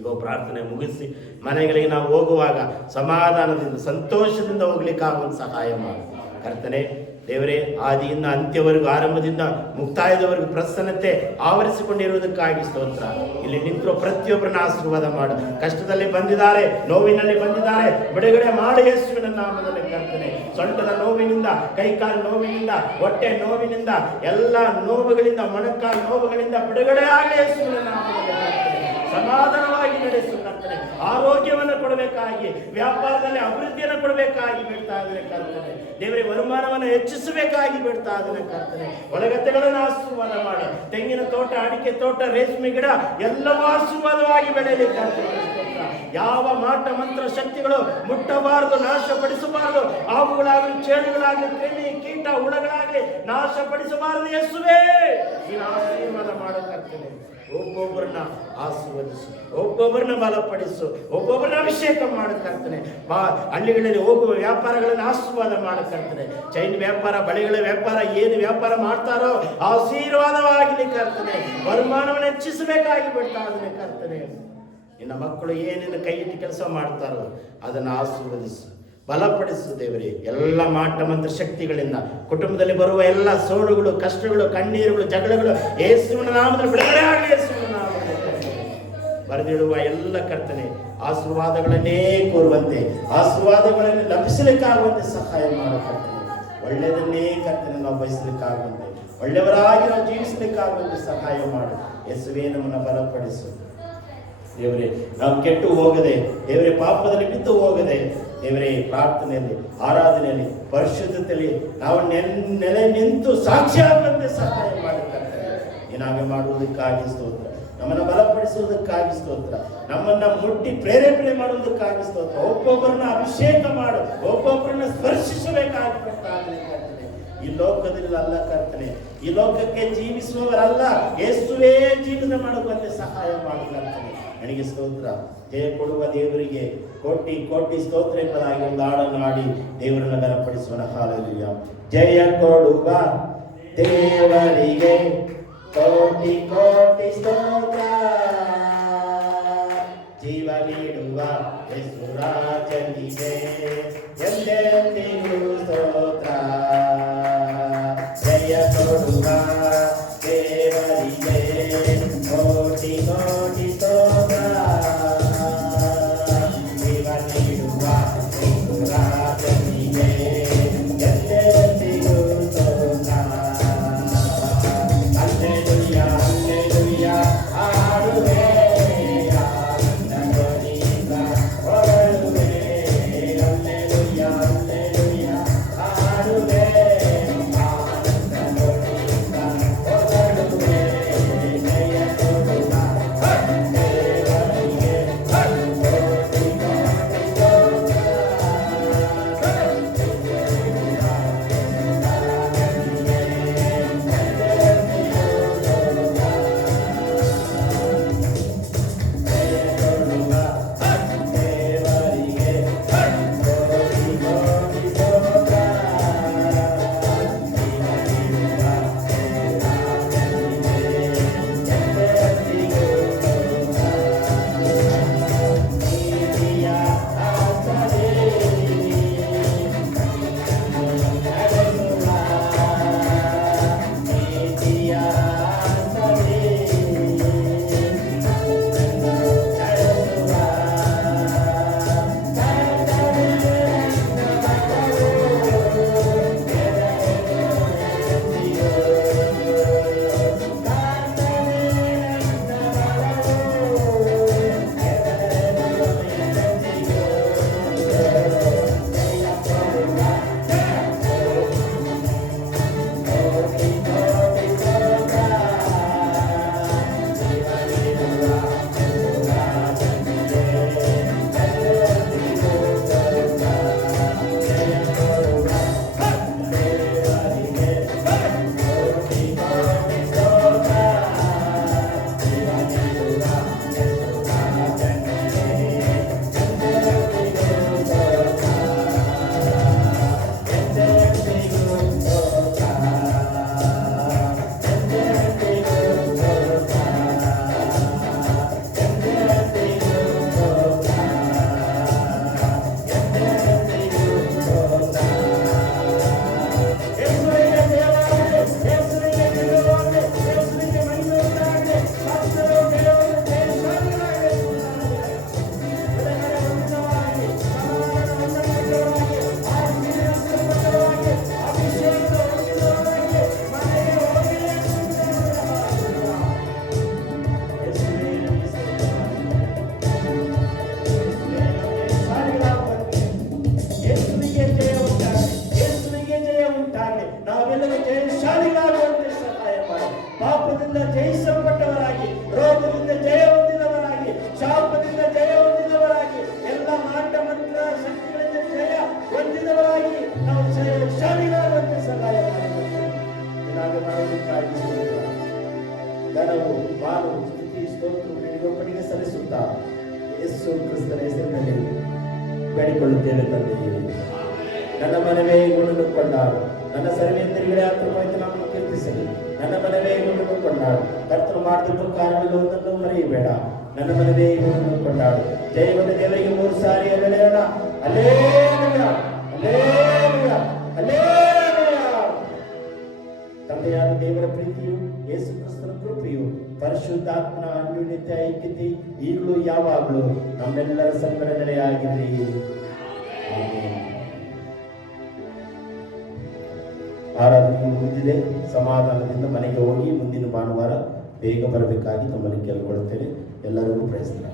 ಈಗ ಪ್ರಾರ್ಥನೆ ಮುಗಿಸಿ ಮನೆಗಳಿಗೆ ನಾವು ಹೋಗುವಾಗ ಸಮಾಧಾನದಿಂದ ಸಂತೋಷದಿಂದ ಹೋಗ್ಲಿಕ್ಕಾಗುವಂತ ಸಹಾಯ ಮಾಡು ಕರ್ತನೆ. ದೇವರೇ, ಆದಿಯಿಂದ ಅಂತ್ಯವರೆಗೂ, ಆರಂಭದಿಂದ ಮುಕ್ತಾಯದವರೆಗೂ ಪ್ರಸನ್ನತೆ ಆವರಿಸಿಕೊಂಡಿರುವುದಕ್ಕಾಗಿ ಸ್ತೋತ್ರ. ಇಲ್ಲಿ ನಿಂತಿರೋ ಪ್ರತಿಯೊಬ್ಬರನ್ನ ಆಶೀರ್ವಾದ ಮಾಡು. ಕಷ್ಟದಲ್ಲಿ ಬಂದಿದ್ದಾರೆ, ನೋವಿನಲ್ಲಿ ಬಂದಿದ್ದಾರೆ, ಬಿಡುಗಡೆ ಮಾಡಿ ಯೇಸುವಿನ ನಾಮದಲ್ಲಿ ಕರ್ತನೆ. ಸೊಂಟದ ನೋವಿನಿಂದ, ಕೈಕಾಲು ನೋವಿನಿಂದ, ಹೊಟ್ಟೆ ನೋವಿನಿಂದ, ಎಲ್ಲ ನೋವುಗಳಿಂದ, ಮೊಣಕಾಲು ನೋವುಗಳಿಂದ ಬಿಡುಗಡೆ ಆಗಲಿ ಯೇಸುವಿನ ನಾಮದಲ್ಲಿ ಕರ್ತನೆ. ಸಮಾಧಾನವಾಗಿ ನಡೆಸು ಕರ್ತನೆ. ಆರೋಗ್ಯವನ್ನು ಕೊಡಬೇಕಾಗಿ, ವ್ಯಾಪಾರದಲ್ಲಿ ಅಭಿವೃದ್ಧಿಯನ್ನು ಕೊಡಬೇಕಾಗಿ ಬಿಡ್ತಾ ಇದ್ದಾರೆ ಕರ್ತನೆ. ದೇವರೇ, ವರುಮಾನವನ್ನು ಹೆಚ್ಚಿಸಬೇಕಾಗಿ ಬಿಡ್ತಾ ಇದ್ದಾರೆ ಕರ್ತನೆ. ಒಳಗದ್ದೆಗಳನ್ನು ಆಶೀರ್ವಾದ ಮಾಡಿ, ತೆಂಗಿನ ತೋಟ, ಅಡಿಕೆ ತೋಟ, ರೇಷ್ಮೆ ಗಿಡ ಎಲ್ಲವೂ ಆಶೀರ್ವಾದವಾಗಿ ಬೆಳೆಯಲಿ ಕರ್ತನೆ. ಯಾವ ಮಾಟ ಮಂತ್ರ ಶಕ್ತಿಗಳು ಮುಟ್ಟಬಾರದು, ನಾಶಪಡಿಸಬಾರದು. ಹಾವುಗಳಾಗಲಿ, ಚೇಳುಗಳಾಗಲಿ, ಕ್ರಿಮಿ ಕೀಟ ಹುಳಗಳಾಗಲಿ ನಾಶಪಡಿಸಬಾರದು. ಯೇಸುವೇ, ನೀನು ಆಶೀರ್ವಾದ ಮಾಡು ಕರ್ತನೆ. ಒಬ್ಬೊಬ್ಬರನ್ನ ಆಶೀರ್ವದಿಸು, ಒಬ್ಬೊಬ್ಬರನ್ನ ಬಲಪಡಿಸು, ಒಬ್ಬೊಬ್ಬರನ್ನ ಅಭಿಷೇಕ ಮಾಡು ಕರ್ತನೆ. ಹಳ್ಳಿಗಳಲ್ಲಿ ಹೋಗುವ ವ್ಯಾಪಾರಗಳನ್ನು ಆಶೀರ್ವಾದ ಮಾಡು ಕರ್ತನೆ. ಚೈನ್ ವ್ಯಾಪಾರ, ಬಳೆಗಳ ವ್ಯಾಪಾರ, ಏನು ವ್ಯಾಪಾರ ಮಾಡ್ತಾರೋ ಆಶೀರ್ವಾದವಾಗಲಿ ಕರ್ತನೆ. ವರುಮಾನವನ್ನು ಹೆಚ್ಚಿಸಬೇಕಾಗಿ ಬಿಡ್ತಾ ಇದ್ದಾನೆ ಕರ್ತನೆ. ನಿನ್ನ ಮಕ್ಕಳು ಏನೇನು ಕೈ ಇಟ್ಟು ಕೆಲಸ ಮಾಡ್ತಾರೋ ಅದನ್ನು ಆಶೀರ್ವದಿಸು, ಬಲಪಡಿಸು ದೇವರೇ. ಎಲ್ಲ ಮಾಟ ಮಂತ್ರ ಶಕ್ತಿಗಳಿಂದ ಕುಟುಂಬದಲ್ಲಿ ಬರುವ ಎಲ್ಲ ಸೋಡುಗಳು, ಕಷ್ಟಗಳು, ಕಣ್ಣೀರುಗಳು, ಜಗಳಗಳು ಯೇಸುವಿನ ನಾಮದಲ್ಲಿ ಬಿಡುಗಡೆ ಆಗಲಿ. ಯೇಸುವಿನ ನಾಮದಲ್ಲಿ ಬರೆದಿಡುವ ಎಲ್ಲ ಕರ್ತನೆ ಆಶೀರ್ವಾದಗಳನ್ನೇ ಕೋರುವಂತೆ, ಆಶೀರ್ವಾದಗಳನ್ನು ಲಭಿಸಲಿಕ್ಕಾಗುವಂತೆ ಸಹಾಯ ಮಾಡು ಕರ್ತನೆ. ಒಳ್ಳೆಯದನ್ನೇ ಕರ್ತನೆ ನಾವು ಬಯಸಲಿಕ್ಕಾಗುವಂತೆ, ಒಳ್ಳೆಯವರಾಗಿ ನಾವು ಜೀವಿಸಲಿಕ್ಕಾಗುವಂತೆ ಸಹಾಯ ಮಾಡು. ಯೇಸುವೇ ನಮ್ಮನ್ನು ಬಲಪಡಿಸು ದೇವರೇ. ನಾವು ಕೆಟ್ಟು ಹೋಗದೆ ದೇವರೇ, ಪಾಪದಲ್ಲಿ ಬಿದ್ದು ಹೋಗದೆ ದೇವರೇ, ಪ್ರಾರ್ಥನೆಯಲ್ಲಿ, ಆರಾಧನೆಯಲ್ಲಿ, ಪರಿಶುದ್ಧತೆಯಲ್ಲಿ ನಾವು ನೆಲೆ ನಿಂತು ಸಾಕ್ಷಿಯಾಗುವಂತೆ ಸಹಾಯ ಮಾಡುತ್ತಾರೆ. ನೀನಾಗೆ ಮಾಡುವುದಕ್ಕಾಗಿ ಸ್ತೋತ್ರ, ನಮ್ಮನ್ನು ಬಲಪಡಿಸುವುದಕ್ಕಾಗಿ ಸ್ತೋತ್ರ, ನಮ್ಮನ್ನ ಮುಟ್ಟಿ ಪ್ರೇರೇಪಣೆ ಮಾಡುವುದಕ್ಕಾಗಿ ಸ್ತೋತ್ರ. ಒಬ್ಬೊಬ್ಬರನ್ನ ಅಭಿಷೇಕ ಮಾಡು, ಒಬ್ಬೊಬ್ಬರನ್ನ ಸ್ಪರ್ಶಿಸಬೇಕಾಗಿ ಕರ್ತನೆ. ಈ ಲೋಕದಲ್ಲಿ ಅಲ್ಲ ಕರ್ತನೆ, ಈ ಲೋಕಕ್ಕೆ ಜೀವಿಸುವವರಲ್ಲ, ಯೇಸುವೇ ಜೀವನ ಮಾಡುವಂತೆ ಸಹಾಯ ಮಾಡು ಕರ್ತನೆ. ನನಗೆ ಸ್ತೋತ್ರ. ಜಯ ಕೊಡುವ ದೇವರಿಗೆ ಕೋಟಿ ಕೋಟಿ ಸ್ತೋತ್ರ ಎಂಬುದಾಗಿ ಒಂದು ಹಾಡನ್ನು ಹಾಡಿ ದೇವರನ್ನು ಬಲಪಡಿಸೋಣ. ಹಾಲೆಲೂಯಾ. ಜಯ ಕೊಡುವ ದೇವರಿಗೆ ಕೋಟಿ ಕೋಟಿ ಸ್ತೋತ್ರ, ಜೀವ ನೀಡುವ ಯೇಸುರಾಜನಿಗೆ ಎಂದೆಂದಿಗೂ ಸ್ತೋತ್ರ. ಜಯ ಕೊಡುವ ದೇವರಿಗೆ ಕೋಟಿ ಕೋಟಿ ಸ್ತೋತ್ರ, ಜೀವ ನೀಡುವ ಯೇಸುರಾಜನಿಗೆ ಎಂದೆಂದಿಗೂ ಸ್ತೋತ್ರ. ಹಲ್ಲೆಲೂಯಾ ಹಲ್ಲೆಲೂಯಾ ಹಾಡುವೆ, ಆನಂದದಿಂದ ಹೊರಡುವೆ. ಹಲ್ಲೆಲೂಯಾ ಹಲ್ಲೆಲೂಯಾ ಹಾಡುವೆ, ಆನಂದದಿಂದ ಹೊರಡುವೆ. ಜಯ ಕೊಡುವ ದೇವರಿಗೆ ಕೋಟಿ ಕೋಟಿ ಸ್ತೋತ್ರ. ನಾವೆಲ್ಲರೂ ಜಯಶಾಲಿಗಳಾಗುವಂತೆ ಸಹಾಯ ಮಾಡಿ. ಪಾಪದಿಂದ ಜಯಿಸಲ್ಪಟ್ಟವರಾಗಿ, ರೋಗದಿಂದ ಜಯ ಹೊಂದಿದವರಾಗಿ, ಶಾಪದಿಂದ ಜಯ ಹೊಂದಿದವರಾಗಿ, ಎಲ್ಲ ಮಾಟ ಮಂತ್ರ ಶಕ್ತಿಗಳಿಂದ ಜಯ ಹೊಂದಿದವರಾಗಿ ನಾವು ಜಯಶಾಲಿಗಳಾಗುವಂತೆ ಸಹಾಯ ಮಾಡಿ. ಮಾಡೋದಕ್ಕಾಗಿ ಧನವು ಮಾನವು ಸ್ತುತಿ ಸ್ತೋತ್ರಗಳಿಗೆ ಸಲ್ಲಿಸುತ್ತಾ ಯೇಸು ಕ್ರಿಸ್ತನ ಹೆಸರಿನಲ್ಲಿ ಬೇಡಿಕೊಳ್ಳುತ್ತೇನೆ ತಂದೆಯೇ. ನನ್ನ ಮನವೇ ಗುಣನು ಕೊಂಡಾಡು, ನನ್ನ ಸರ್ವೇಂದ್ರಿಗಳೇ ಆತುರವಾಯಿತು ನಾನು ಕೀರ್ತಿಸಲಿ. ನನ್ನ ಮನವೇ ಗುಣನು ಕೊಂಡಾಡು, ಕರ್ತನು ಮಾಡಿದ ಕಾರಣಗಳೊಂದನ್ನು ಮರೆಯಬೇಡ. ನನ್ನ ಮನವೇ ಇವನನ್ನು ಕೊಂಡಾಡು. ಜಯವನ್ನು ದೇವರಿಗೆ 3 ಸಾರಿ ಹೇಳೋಣ. Hallelujah, hallelujah, hallelujah. ತಂದೆಯಾದ ದೇವರ ಪ್ರೀತಿಯು, ಯೇಸು ಕ್ರಿಸ್ತನ ಕೃಪೆಯು, ಪರಿಶುದ್ಧಾತ್ಮನ ಅನ್ಯೋನ್ಯತೆ ಐಕ್ಯತೆ ಈಗಲೂ ಯಾವಾಗಲೂ ನಮ್ಮೆಲ್ಲರ ಸಂಗಡ ನೆಲೆಯಾಗಿರಲಿ. ಆಮೆನ್. ಆರಾಧನೆ ಮುಗಿದಿದೆ. ಸಮಾಧಾನದಿಂದ ಮನೆಗೆ ಹೋಗಿ ಮುಂದಿನ ಭಾನುವಾರ ಬೇಗ ಬರಬೇಕಾಗಿ ತಮ್ಮಲ್ಲಿ ಕೇಳಿಕೊಳ್ಳುತ್ತೇನೆ. ಎಲ್ಲರಿಗೂ ಪ್ರಯತ್ನ.